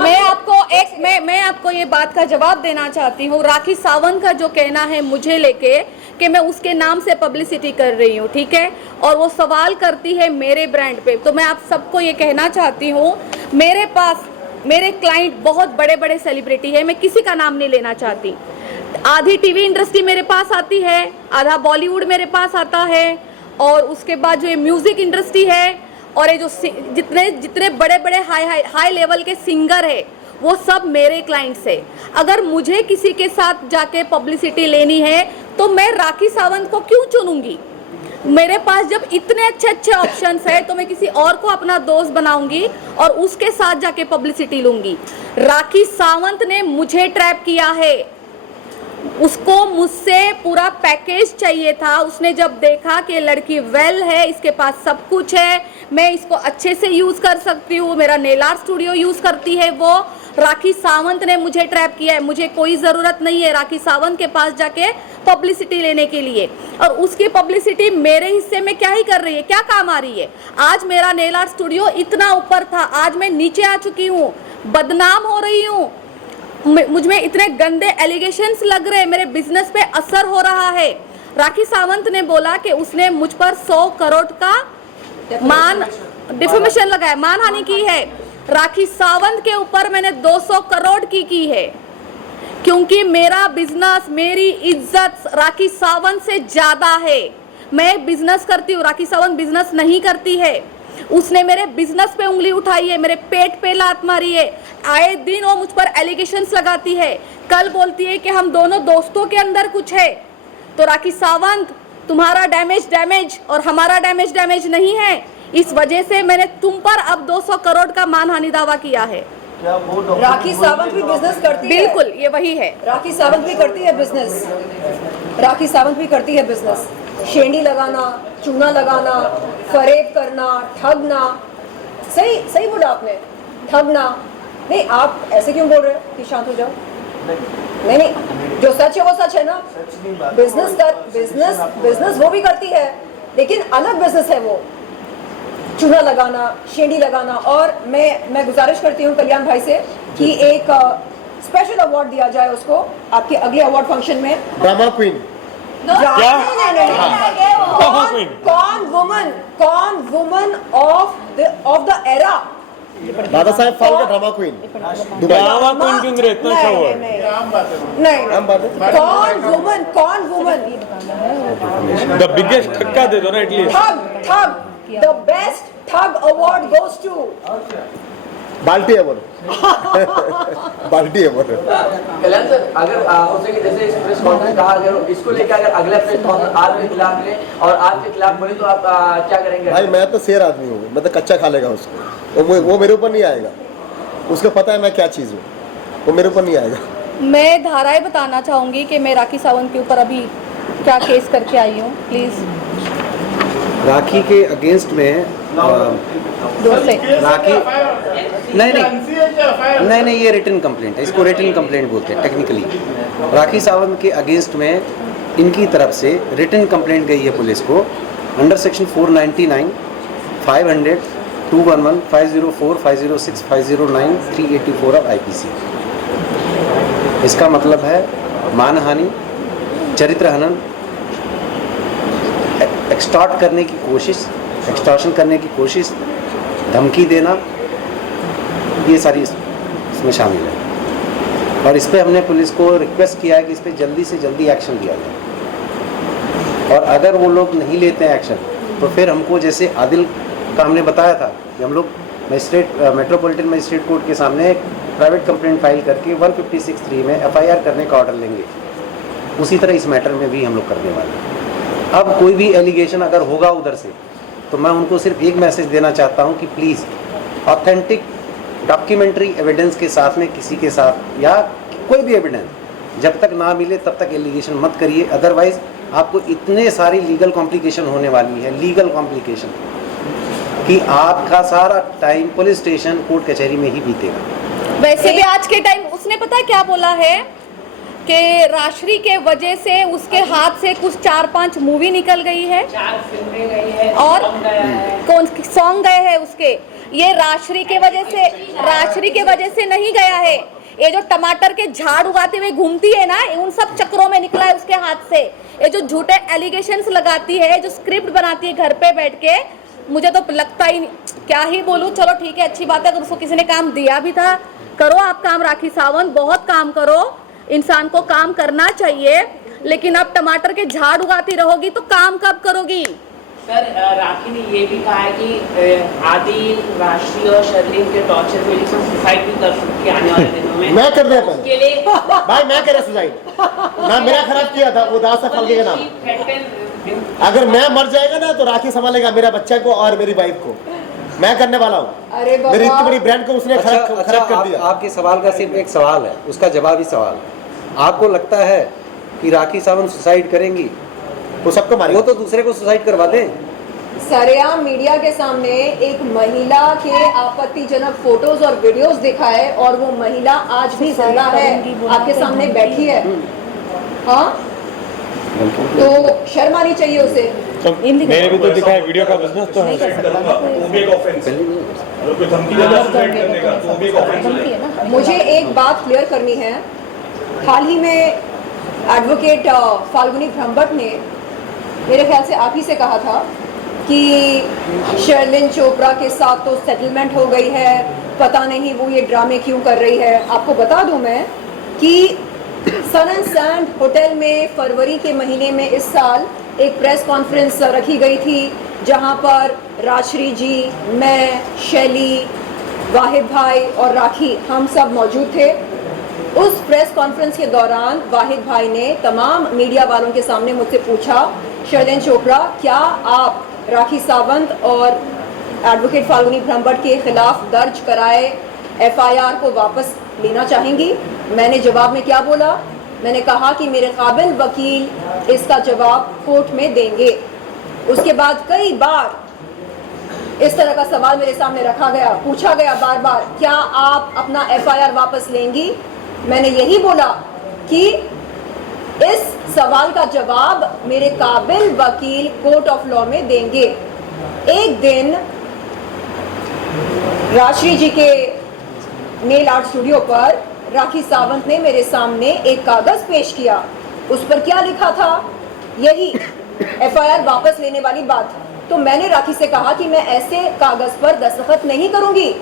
मैं आपको ये बात का जवाब देना चाहती हूँ। राखी सावंत का जो कहना है मुझे लेके कि मैं उसके नाम से पब्लिसिटी कर रही हूँ, ठीक है, और वो सवाल करती है मेरे ब्रांड पे, तो मैं आप सबको ये कहना चाहती हूँ, मेरे पास मेरे क्लाइंट बहुत बड़े बड़े सेलिब्रिटी है, मैं किसी का नाम नहीं लेना चाहती। आधी टीवी इंडस्ट्री मेरे पास आती है, आधा बॉलीवुड मेरे पास आता है, और उसके बाद जो ये म्यूजिक इंडस्ट्री है और ये जो जितने बड़े बड़े हाई लेवल के सिंगर है वो सब मेरे क्लाइंट्स है। अगर मुझे किसी के साथ जाके पब्लिसिटी लेनी है तो मैं राखी सावंत को क्यों चुनूंगी? मेरे पास जब इतने अच्छे अच्छे ऑप्शंस है तो मैं किसी और को अपना दोस्त बनाऊंगी और उसके साथ जाके पब्लिसिटी लूंगी। राखी सावंत ने मुझे ट्रैप किया है, उसको मुझसे पूरा पैकेज चाहिए था। उसने जब देखा कि लड़की वेल है, इसके पास सब कुछ है, मैं इसको अच्छे से यूज कर सकती हूँ, मेरा नेल आर्ट स्टूडियो यूज करती है वो, राखी सावंत ने मुझे ट्रैप किया है। मुझे कोई ज़रूरत नहीं है राखी सावंत के पास जाके पब्लिसिटी लेने के लिए, और उसकी पब्लिसिटी मेरे हिस्से में क्या ही कर रही है, क्या काम आ रही है। आज मेरा नेल आर्ट स्टूडियो इतना ऊपर था, आज मैं नीचे आ चुकी हूँ, बदनाम हो रही हूँ, मुझ में इतने गंदे एलिगेशंस लग रहे हैं, मेरे बिजनेस पे असर हो रहा है। राखी सावंत ने बोला कि उसने मुझ पर 100 करोड़ का डिफेमेशन लगाया, मानहानि की है। राखी सावंत के ऊपर मैंने 200 करोड़ की है, क्योंकि मेरा बिजनेस, मेरी इज्जत राखी सावंत से ज्यादा है। मैं बिजनेस करती हूँ, राखी सावंत बिजनेस नहीं करती है। उसने मेरे बिजनेस पे उंगली उठाई है, मेरे पेट पे लात मारी है, आए दिन वो मुझ पर एलिगेशंस लगाती है। कल बोलती है कि हम दोनों दोस्तों के अंदर कुछ है। तो राखी सावंत, तुम्हारा डैमेज और हमारा डैमेज नहीं है, इस वजह से मैंने तुम पर अब 200 करोड़ का मानहानि दावा किया है। राखी सावंत भी बिजनेस करती है, बिल्कुल ये वही है। राखी सावंत भी करती है बिजनेस, राखी सावंत भी करती है बिजनेस। शेंडी लगाना, चूना लगाना, फरेब करना, ठगना, सही बोला आपने, ठगना। नहीं, आप ऐसे क्यों बोल रहे हो कि शांत हो जाओ? नहीं, जो सच है वो सच है ना। बिजनेस वो भी करती है, लेकिन अलग बिजनेस है वो, चूना लगाना, शेंडी लगाना। और मैं गुजारिश करती हूँ कल्याण भाई से कि एक स्पेशल अवार्ड दिया जाए उसको आपके अगले अवार्ड फंक्शन में। ड्रामा क्वीन कौन woman of the era? Dada Saheb Phalke drama queen, drama queen क्यों रे इतना शो है? नहीं, कौन वुमन द बिगेस्ट ठक्का दे दो ना एटलीस्ट। ठग द बेस्ट ठग अवार्ड गोज टू बाल्टी अवार्ड। बाल्टी अवार्ड। कल्याण सर, अगर हो सके जैसे इस प्रेस कॉन्फ्रेंस कहा, अगर इसको लेकर अगर अगला प्रेस कॉन्फ्रेंस आपके खिलाफ ले और आपके खिलाफ बोले तो आप क्या करेंगे? भाई मैं तो शेर आदमी हूँ, मैं तो कच्चा खा लेगा उसको, वो मेरे ऊपर नहीं आएगा, उसको पता है मैं क्या चीज़ हूँ, वो मेरे ऊपर नहीं आएगा। मैं धाराएं बताना चाहूँगी कि मैं राखी सावंत के ऊपर अभी क्या केस करके आई हूँ, प्लीज़। राखी के अगेंस्ट में राखी नहीं, ये रिटन कंप्लेंट है, इसको रिटन कंप्लेंट बोलते हैं टेक्निकली। राखी सावंत के अगेंस्ट में इनकी तरफ से रिटन कंप्लेंट गई है पुलिस को अंडर सेक्शन 499, 500, 211, 504, 506, 509, 384 ऑफ IPC। इसका मतलब है मानहानि, चरित्र हनन, एक्सटॉर्ट करने की कोशिश, एक्सटॉर्शन करने की कोशिश, धमकी देना, ये सारी इसमें शामिल है। और इस पर हमने पुलिस को रिक्वेस्ट किया है कि इस पर जल्दी से जल्दी एक्शन लिया जाए, और अगर वो लोग नहीं लेते हैं एक्शन तो फिर हमको, जैसे आदिल का हमने बताया था कि हम लोग मेट्रोपॉलिटन मजिस्ट्रेट कोर्ट के सामने प्राइवेट कंप्लेंट फाइल करके 156(3) में FIR करने का ऑर्डर लेंगे, उसी तरह इस मैटर में भी हम लोग करने वाले हैं। अब कोई भी एलिगेशन अगर होगा उधर से तो मैं उनको सिर्फ एक मैसेज देना चाहता हूँ कि प्लीज़ ऑथेंटिक डॉक्यूमेंट्री एविडेंस के साथ में किसी के साथ या कोई भी एविडेंस जब तक ना मिले तब तक एलिगेशन मत करिए, अदरवाइज आपको इतने सारी लीगल कॉम्प्लिकेशन होने वाली है, लीगल कॉम्प्लिकेशन, कि आपका सारा टाइम पुलिस स्टेशन कोर्ट कचहरी में ही बीतेगा। वैसे भी आज के टाइम उसने पता है क्या बोला है कि राशि के वजह से उसके हाथ से कुछ 4-5 मूवी निकल गई है, 4 फिल्में गई है और कौन सॉन्ग गए हैं उसके। ये राशि के वजह से नहीं गया है, ये जो टमाटर के झाड़ उगाते हुए घूमती है ना, उन सब चक्रों में निकला है उसके हाथ से। ये जो झूठे एलिगेशंस लगाती है, जो स्क्रिप्ट बनाती है घर पे बैठ के, मुझे तो लगता ही नहीं, क्या ही बोलूं। चलो ठीक है, अच्छी बात है, अगर उसको किसी ने काम दिया भी था, करो आप काम राखी सावंत, बहुत काम करो, इंसान को काम करना चाहिए, लेकिन अब टमाटर के झाड़ उगाती रहोगी तो काम कब करोगी। सर राखी ने ये भी कहा है कि आदिल, राशि और शर्लिन के टॉर्चर में सुसाइड भी कर सकती है आने वाले दिनों में। मैं कर दिया उसके लिए भाई, मैं कर सुसाइड ना, मेरा खराब किया था वो दासा फलके का नाम। अगर मैं मर जाएगा ना तो राखी संभालेगा मेरा बच्चा को और मेरी वाइफ को, मैं करने वाला हूँ। अरे बाबा, मेरी इतनी बड़ी ब्रांड को उसने खराब कर दिया। आपके सवाल का सिर्फ एक सवाल है, उसका जवाब ही सवाल है। आपको लगता है कि राखी सावंत सुसाइड करेंगी? वो सबको मारेगी, वो तो दूसरे को सुसाइड करवा दें। सरेआम मीडिया के सामने एक महिला के आपत्तिजनक फोटोज और वीडियोस दिखाए, और वो महिला आज भी जिंदा है, आपके सामने बैठी है। हाँ, तो शर्म आनी चाहिए उसे। मेरे भी तो दिखाया, वीडियो का बिजनेस तो है। मुझे एक बात क्लियर करनी है। हाल ही में एडवोकेट फाल्गुनी ब्रह्मभट्ट ने मेरे ख्याल से आप ही से कहा था कि शर्लिन चोपड़ा के साथ तो सेटलमेंट हो गई है, पता नहीं वो ये ड्रामे क्यों कर रही है। आपको बता दूं मैं कि सन एंड सैंड होटल में फरवरी के महीने में इस साल एक प्रेस कॉन्फ्रेंस रखी गई थी, जहां पर राजश्री जी, मैं, शैली, वाहिद भाई और राखी, हम सब मौजूद थे। उस प्रेस कॉन्फ्रेंस के दौरान वाहिद भाई ने तमाम मीडिया वालों के सामने मुझसे पूछा, शर्लिन चोपड़ा, क्या आप राखी सावंत और एडवोकेट फाल्गुनी ब्रह्मभट्ट के खिलाफ दर्ज कराए FIR को वापस लेना चाहेंगी? मैंने जवाब में क्या बोला? मैंने कहा कि मेरे काबिल वकील इसका जवाब कोर्ट में देंगे। उसके बाद कई बार इस तरह का सवाल मेरे सामने रखा गया, पूछा गया बार बार, क्या आप अपना FIR वापस लेंगी? मैंने यही बोला कि इस सवाल का जवाब मेरे काबिल वकील कोर्ट ऑफ लॉ में देंगे। एक दिन राजश्री जी के नेल आर्ट स्टूडियो पर राखी सावंत ने मेरे सामने एक कागज पेश किया। उस पर क्या लिखा था? यही FIR वापस लेने वाली बात। तो मैंने राखी से कहा कि मैं ऐसे कागज पर दस्तखत नहीं करूंगी।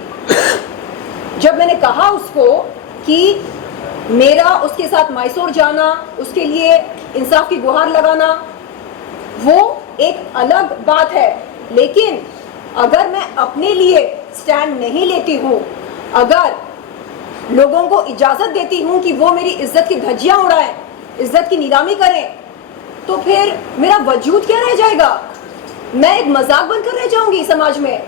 जब मैंने कहा उसको कि मेरा उसके साथ मैसूर जाना, उसके लिए इंसाफ की गुहार लगाना, वो एक अलग बात है, लेकिन अगर मैं अपने लिए स्टैंड नहीं लेती हूँ, अगर लोगों को इजाज़त देती हूँ कि वो मेरी इज्जत की धज्जियाँ उड़ाएं, इज्जत की नीलामी करें, तो फिर मेरा वजूद क्या रह जाएगा? मैं एक मजाक बनकर रह जाऊंगी समाज में।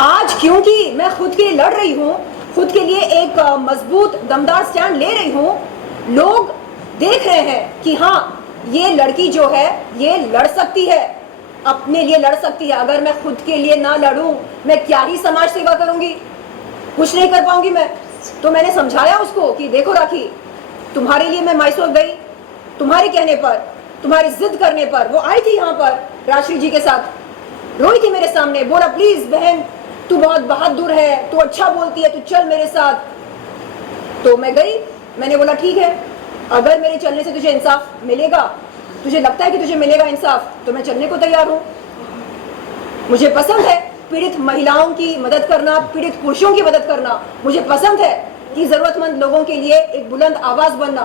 आज क्योंकि मैं खुद के लिए लड़ रही हूँ, खुद के लिए एक मजबूत दमदार स्टैंड ले रही हूँ, लोग देख रहे हैं कि हाँ, ये लड़की जो है ये लड़ सकती है, अपने लिए लड़ सकती है। अगर मैं खुद के लिए ना लड़ूं, मैं क्या ही समाज सेवा करूंगी? कुछ नहीं कर पाऊंगी मैं। तो मैंने समझाया उसको कि देखो राखी, तुम्हारे लिए मैं मैसूर गई, तुम्हारे कहने पर, तुम्हारी जिद करने पर। वो आई थी यहाँ पर राजश्री जी के साथ, रोई थी मेरे सामने, बोला प्लीज बहन तू बहुत बहादुर है, तू अच्छा बोलती है, तू चल मेरे साथ। तो मैं गई। मैंने बोला ठीक है, अगर मेरे चलने से तुझे इंसाफ मिलेगा, तुझे लगता है कि तुझे मिलेगा इंसाफ, तो मैं चलने को तैयार हूँ। मुझे पसंद है पीड़ित महिलाओं की मदद करना, पीड़ित पुरुषों की मदद करना। मुझे पसंद है कि जरूरतमंद लोगों के लिए एक बुलंद आवाज बनना।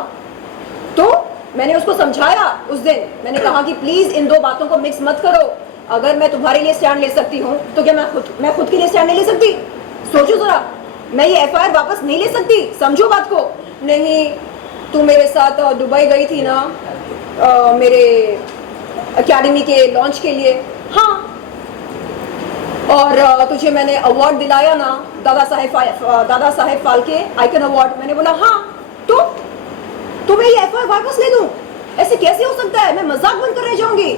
तो मैंने उसको समझाया उस दिन। मैंने कहा कि प्लीज इन दो बातों को मिक्स मत करो। अगर मैं तुम्हारे लिए स्टैंड ले सकती हूँ तो क्या मैं खुद के लिए स्टैंड नहीं ले सकती? सोचो जरा, मैं ये FIR वापस नहीं ले सकती? समझो बात को। नहीं, तू मेरे साथ दुबई गई थी ना मेरे एकेडमी के लॉन्च के लिए। हाँ, और तुझे मैंने अवार्ड दिलाया ना, दादा साहेब फाल्के आइकन अवार्ड। मैंने बोला हाँ, तो मैं ये एफआईआर वापस ले लूं? ऐसे कैसे हो सकता है? मैं मजाक बंद करने जाऊंगी।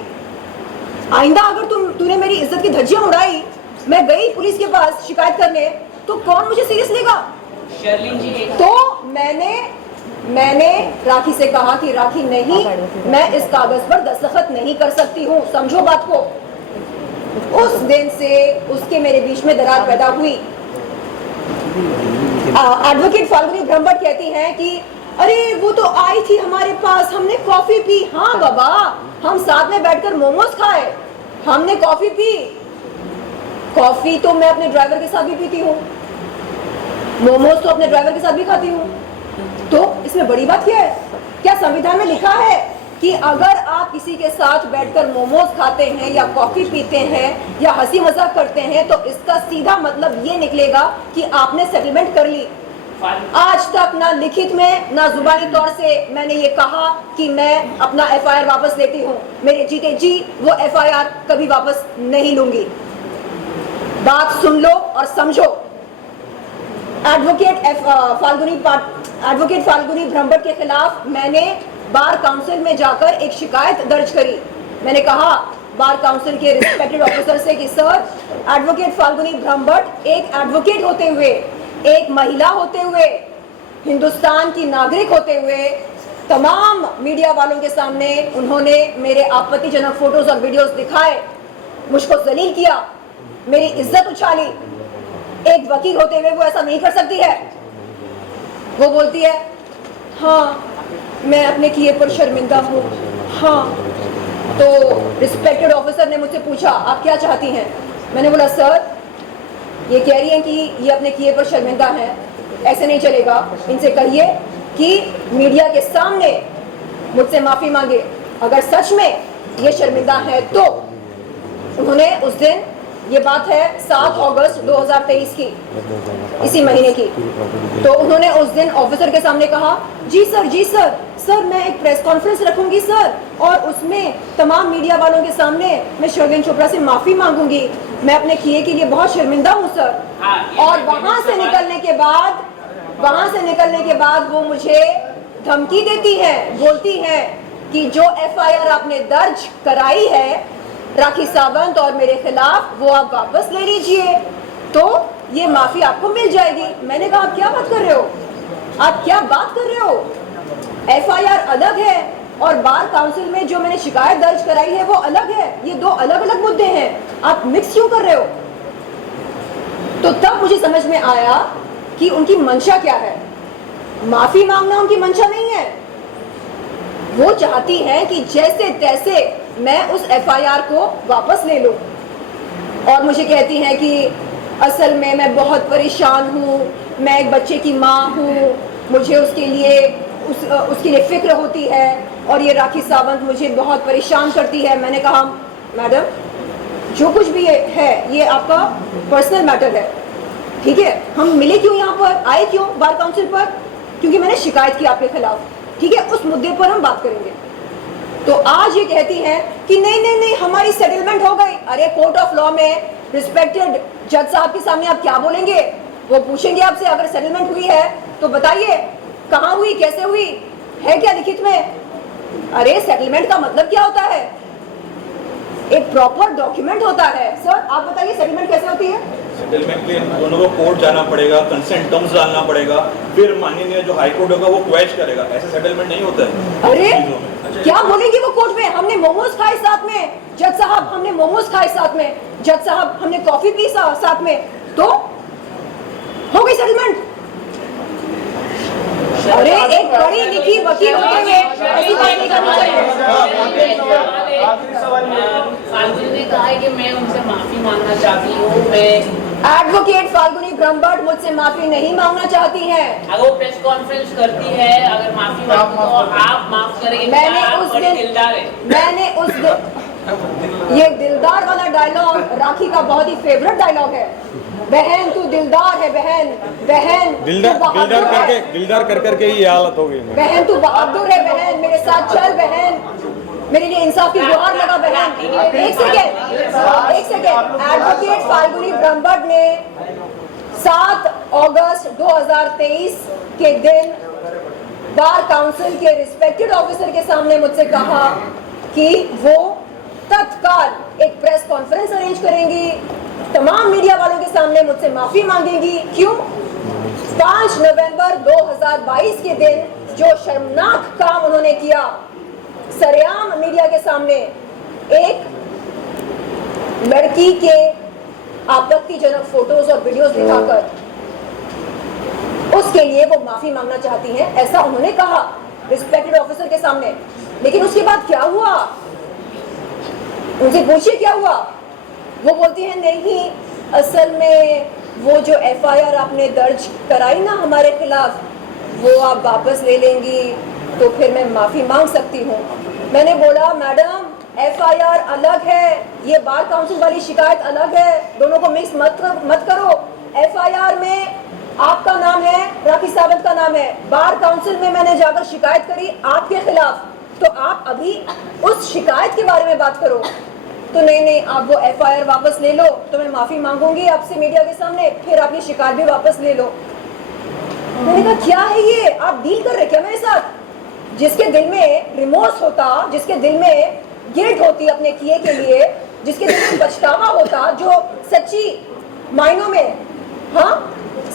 आइंदा अगर तूने मेरी इज्जत की धज्जियां उड़ाई, मैं गई पुलिस के पास शिकायत करने, तो कौन मुझे सीरियस लेगा? तो मैंने राखी से कहा कि राखी नहीं, मैं इस कागज पर दस्तखत नहीं कर सकती हूँ, समझो बात को। उस दिन से उसके मेरे बीच में दरार पैदा हुई। एडवोकेट फाल्गुनी ब्रह्मभट्ट कहती हैं कि अरे वो तो आई थी हमारे पास, हमने कॉफी पी। हाँ बाबा, हम साथ में बैठकर मोमोज खाए, हमने कॉफी पी। कॉफी तो मैं अपने ड्राइवर के साथ भी पीती हूँ, मोमोज तो अपने ड्राइवर के साथ भी खाती हूँ। तो इसमें बड़ी बात क्या है? क्या संविधान में लिखा है कि अगर आप किसी के साथ बैठकर मोमोज खाते हैं या कॉफी पीते हैं या हंसी मजाक करते हैं, तो इसका सीधा मतलब ये निकलेगा कि आपने सेटलमेंट कर ली। आज तक ना लिखित में ना जुबानी तौर से मैंने ये कहा कि मैं अपना एफआईआर वापस लेती हूँ। मेरे जीते जी वो एफआईआर कभी वापस नहीं लूंगी। बात सुन लो और समझो। एडवोकेट फाल्गुनी ब्रह्मभट्ट के खिलाफ मैंने बार काउंसिल में जाकर एक शिकायत दर्ज करी। मैंने कहा बार काउंसिल के रिस्पेक्टेड ऑफिसर से कि सर, एडवोकेट फाल्गुनी ब्रह्मभट्ट एक एडवोकेट होते हुए, एक महिला होते हुए, हिंदुस्तान की नागरिक होते हुए तमाम मीडिया वालों के सामने उन्होंने मेरे आपत्तिजनक फोटोज और वीडियोस दिखाए, मुझको जलील किया, मेरी इज्जत उछाली। एक वकील होते हुए वो ऐसा नहीं कर सकती है। वो बोलती है हाँ मैं अपने किए पर शर्मिंदा हूँ। हाँ, तो रिस्पेक्टेड ऑफिसर ने मुझसे पूछा आप क्या चाहती हैं? मैंने बोला सर, ये कह रही हैं कि ये अपने किए पर शर्मिंदा हैं, ऐसे नहीं चलेगा, इनसे कहिए कि मीडिया के सामने मुझसे माफ़ी मांगे अगर सच में ये शर्मिंदा है तो। उन्होंने उस दिन, ये बात है 7 अगस्त 2023 की, इसी महीने की, तो उन्होंने उस दिन ऑफिसर के सामने कहा जी सर मैं एक प्रेस कॉन्फ्रेंस रखूंगी सर, और उसमें तमाम मीडिया वालों के सामने मैं शर्लिन चोपड़ा से माफ़ी मांगूंगी, मैं अपने किए के लिए बहुत शर्मिंदा हूँ सर। और वहाँ से निकलने के बाद वो मुझे धमकी देती है, बोलती है कि जो एफआईआर आपने दर्ज कराई है राखी सावंत और मेरे खिलाफ, वो आप वापस ले लीजिए तो ये माफी आपको मिल जाएगी। मैंने कहा आप क्या बात कर रहे हो? एफआईआर अलग है और बार काउंसिल में जो मैंने शिकायत दर्ज कराई है वो अलग है, ये दो अलग अलग मुद्दे हैं, आप मिक्स क्यों कर रहे हो? तो तब मुझे समझ में आया कि उनकी मंशा क्या है। माफी मांगना उनकी मंशा नहीं है, वो चाहती है कि जैसे तैसे मैं उस एफआईआर को वापस ले लूं। और मुझे कहती हैं कि असल में मैं बहुत परेशान हूँ, मैं एक बच्चे की माँ हूँ, मुझे उसके लिए फिक्र होती है और ये राखी सावंत मुझे बहुत परेशान करती है। मैंने कहा मैडम, जो कुछ भी है ये आपका पर्सनल मैटर है, ठीक है? हम मिले क्यों, यहाँ पर आए क्यों बार काउंसिल पर? क्योंकि मैंने शिकायत की आपके खिलाफ, ठीक है? उस मुद्दे पर हम बात करेंगे। तो आज ये कहती हैं कि नहीं हमारी सेटलमेंट हो गई। अरे कोर्ट ऑफ लॉ में रिस्पेक्टेड जज साहब के सामने आप क्या बोलेंगे? वो पूछेंगे आपसे अगर सेटलमेंट हुई है तो बताइए कहाँ हुई, कैसे हुई, है क्या लिखित में? अरे सेटलमेंट का मतलब क्या होता है? एक प्रॉपर डॉक्यूमेंट होता है। सर आप बताइए सेटलमेंट कैसे होती है? सेटलमेंट के लिए दोनों को कोर्ट जाना पड़ेगा, कंसेंट टर्म्स डालना पड़ेगा, फिर माननीय जो हाई कोर्ट होगा वो क्वेश करेगा। ऐसे सेटलमेंट नहीं होता है। अरे क्या बोलेंगे वो कोर्ट में? हमने मोमोज खाए साथ में, जज साहब हमने मोमोज खाए साथ में, जज साहब हमने कॉफी पी साथ में, तो हो गई सेटलमेंट। अरे एक पढ़ी लिखी वकील होते हुए ऐसी बात नहीं करनी चाहिए। आखिरी सवाल फाल्गुनी ने कहा है कि मैं उनसे माफी मांगना चाहती हूँ। एडवोकेट फाल्गुनी ब्रह्मभट्ट मुझसे माफी नहीं मांगना चाहती हैं। अगर वो प्रेस कॉन्फ्रेंस करती है, अगर माफी मांगती तो आप माफ करेंगे? मैंने उस दिन ये दिलदार वाला डायलॉग राखी का बहुत ही फेवरेट डायलॉग है। बहन तू दिलदार है, बहन दिलदार कर करके ही ये हालत हो गई। बहन तू बहादुर है, बहन मेरे साथ चल बहन। मेरे लिए इंसाफ की गुहार लगा बहन। एक सेकेंड। एडवोकेट फाल्गुनी ब्रह्मभट्ट ने 7 अगस्त 2023 के दिन बार काउंसिल के रिस्पेक्टेड ऑफिसर के सामने मुझसे कहा कि वो तत्काल एक प्रेस कॉन्फ्रेंस अरेंज करेंगी, तमाम मीडिया वालों के सामने मुझसे माफी मांगेंगी। क्यों? 5 नवंबर 2022 के दिन जो शर्मनाक काम उन्होंने किया, सरेआम मीडिया के सामने एक लड़की के आपत्तिजनक फोटोज और वीडियोस दिखाकर, उसके लिए वो माफी मांगना चाहती हैं, ऐसा उन्होंने कहा रिस्पेक्टेड ऑफिसर के सामने। लेकिन उसके बाद क्या हुआ? उनसे पूछिए क्या हुआ। वो बोलती है नहीं, असल में वो जो एफआईआर आपने दर्ज कराई ना हमारे खिलाफ, वो आप वापस ले लेंगी तो फिर मैं माफी मांग सकती हूँ। मैंने बोला मैडम, एफआईआर अलग है, ये बार काउंसिल वाली शिकायत अलग है, दोनों को मिक्स मत करो। एफआईआर में आपका नाम है, राखी सावंत का नाम है, बार काउंसिल में मैंने जाकर शिकायत करी आपके खिलाफ, तो आप अभी उस शिकायत के बारे में बात करो। तो नहीं, आप वो एफआईआर वापस ले लो तो मैं माफी मांगूंगी आपसे मीडिया के सामने, फिर आप ये शिकायत भी वापस ले लो। मैंने कहा क्या है ये, आप डील कर रहे क्या मेरे साथ? जिसके दिल में रिमोर्स होता, जिसके दिल में गिल्ट होती अपने किए के लिए, जिसके दिल में पछतावा होता, जो सच्ची मायनों में, हाँ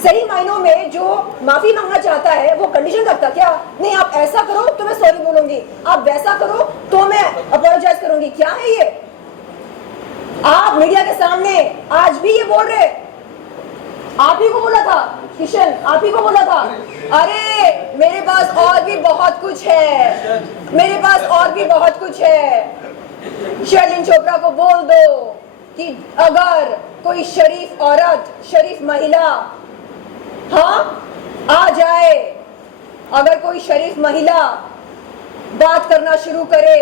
सही मायनों में जो माफी मांगना चाहता है, वो कंडीशन रखता क्या? नहीं आप ऐसा करो तो मैं सॉरी बोलूंगी, आप वैसा करो तो मैं अपोलोजाइज करूंगी। क्या है ये? आप मीडिया के सामने आज भी ये बोल रहे, आप ही को बोला था किशन, आप ही को बोला था, अरे मेरे पास और भी बहुत कुछ है, मेरे पास और भी बहुत कुछ है। शर्लिन चोपड़ा को बोल दो कि अगर कोई शरीफ औरत, शरीफ महिला हाँ आ जाए, अगर कोई शरीफ महिला बात करना शुरू करे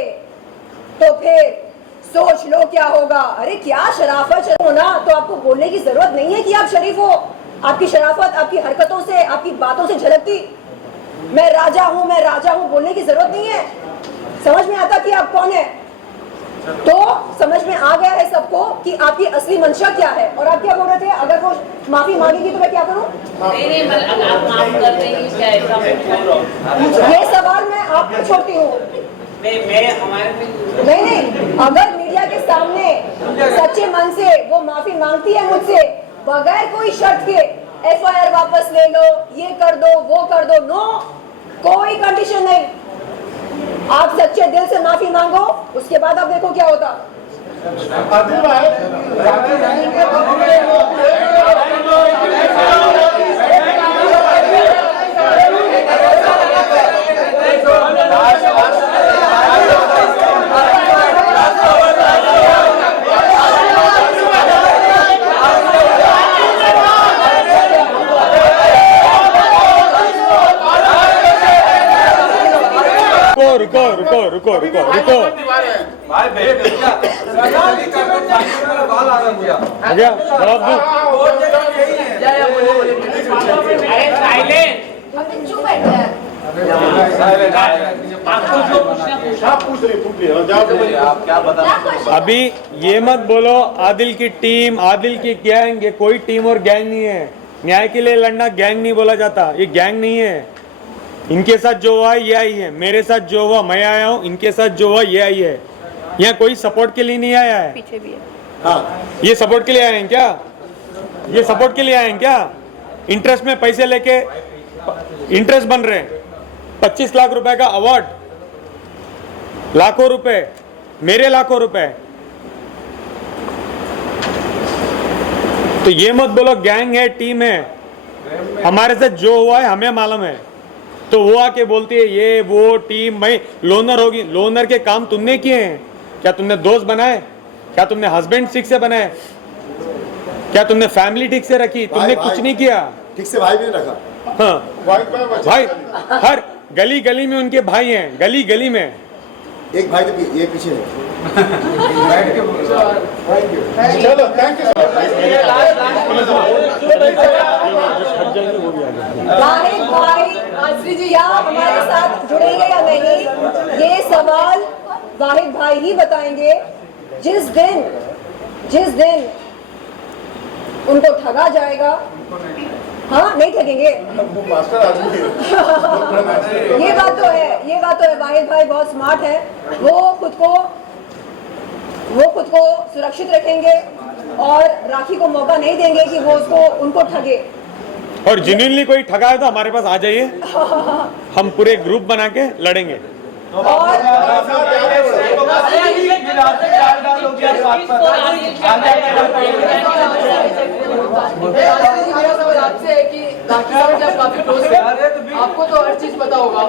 तो फिर सोच लो क्या होगा। अरे क्या शराफत हो ना, तो आपको बोलने की जरूरत नहीं है कि आप शरीफ हो। आपकी शराफत आपकी हरकतों से, आपकी बातों से झलकती। मैं राजा हूं, मैं राजा हूं बोलने की जरूरत नहीं है। समझ में आता कि आप कौन है, तो समझ में आ गया है सबको कि आपकी असली मंशा क्या है। और आप क्या बोल रहे थे, अगर वो माफी मांगेगी तो मैं क्या करूं? नहीं, आप माफ कर देंगी क्या, ऐसा मैं बोल रहा हूं। ये सवाल मैं आपको छोड़ती हूँ। नहीं, अगर मीडिया के सामने सच्चे मन से वो माफी मांगती है मुझसे, बगैर कोई शर्त के, एफआईआर वापस ले लो, ये कर दो, वो कर दो, नो, कोई कंडीशन नहीं। आप सच्चे दिल से माफी मांगो, उसके बाद आप देखो क्या होता। रुको भैया जवाब दो। अभी ये मत बोलो आदिल की टीम, आदिल की गैंग, ये कोई टीम और गैंग नहीं है। न्याय के लिए लड़ना गैंग नहीं बोला जाता, ये गैंग नहीं है। इनके साथ जो हुआ ये आई है, मेरे साथ जो हुआ मैं आया हूँ, इनके साथ जो हुआ ये आई है। यहाँ कोई सपोर्ट के लिए नहीं आया है। पीछे भी है। हाँ, ये सपोर्ट के लिए आए हैं क्या? ये सपोर्ट के लिए आए हैं क्या? इंटरेस्ट में पैसे लेके इंटरेस्ट बन रहे हैं। 25 लाख रुपए का अवार्ड, लाखों रुपए, मेरे लाखों रुपए। तो ये मत बोलो गैंग है, टीम है। हमारे साथ जो हुआ है हमें मालूम है। तो वो आके बोलती है ये वो टीम, मैं लोनर होगी। लोनर के काम तुमने किए हैं क्या? तुमने दोस्त बनाए क्या? तुमने हस्बैंड ठीक से बनाए क्या? तुमने फैमिली ठीक से रखी? तुमने कुछ नहीं किया ठीक से। भाई भी रखा। हाँ भाई, हर गली गली में उनके भाई हैं, गली गली में। एक भाई तो ये पीछे है। चलो थैंक यू। वाहिद भाई आसरी जी यहाँ हमारे साथ जुड़ेंगे या नहीं, ये सवाल वाहिद भाई ही बताएंगे। जिस दिन उनको ठगा जाएगा, हाँ नहीं ठगेंगे। ये बात तो है, वाहिद भाई बहुत स्मार्ट है, वो खुद को सुरक्षित रखेंगे और राखी को मौका नहीं देंगे कि वो उनको ठगे। और जेन्युइनली कोई ठगा है तो हमारे पास आ जाइए, हम पूरे ग्रुप बना के लड़ेंगे। आपसे है कि राखी साहब जब काफी क्लोज है, आपको तो हर चीज पता होगा।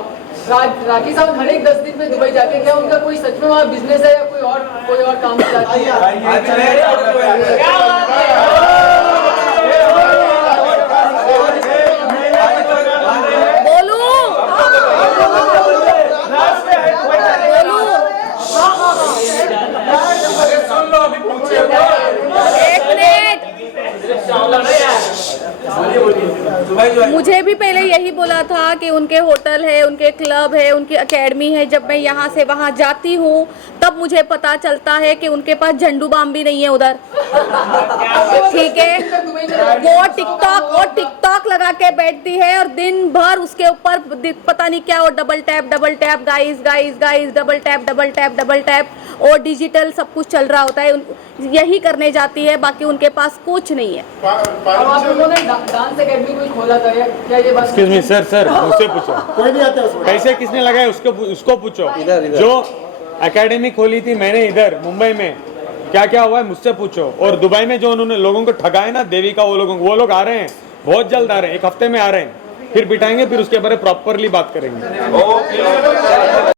राखी साहब हर एक 10 दिन में दुबई जाते हैं, क्या उनका कोई सच में वहाँ बिजनेस है या कोई और काम जाती मुझे भी पहले यही बोला था कि उनके होटल है, उनके क्लब है, उनकी एकेडमी है। जब मैं यहाँ से वहाँ जाती हूँ तब मुझे पता चलता है कि उनके पास झंडू बाम भी नहीं है उधर। ठीक है, वो टिकटॉक लगा के बैठती है और दिन भर उसके ऊपर पता नहीं क्या, वो double tap guys double tap और डिजिटल सब कुछ चल रहा होता है, यही करने जाती है, बाकी उनके पास कुछ नहीं है। डांस एकेडमी कोई खोला था क्या? ये बात एक्सक्यूज मी सर मुझसे पूछो, कोई नहीं आता उसमें। कैसे किसने लगाया उसको पूछो। जो एकेडमी खोली थी मैंने इधर मुंबई में, क्या क्या हुआ है मुझसे पूछो। और दुबई में जो उन्होंने लोगों को ठगाया ना, देविका वो लोग आ रहे हैं, बहुत जल्द आ रहे हैं, 1 हफ्ते में आ रहे हैं, फिर बिठाएंगे, फिर उसके बारे में प्रॉपरली बात करेंगे।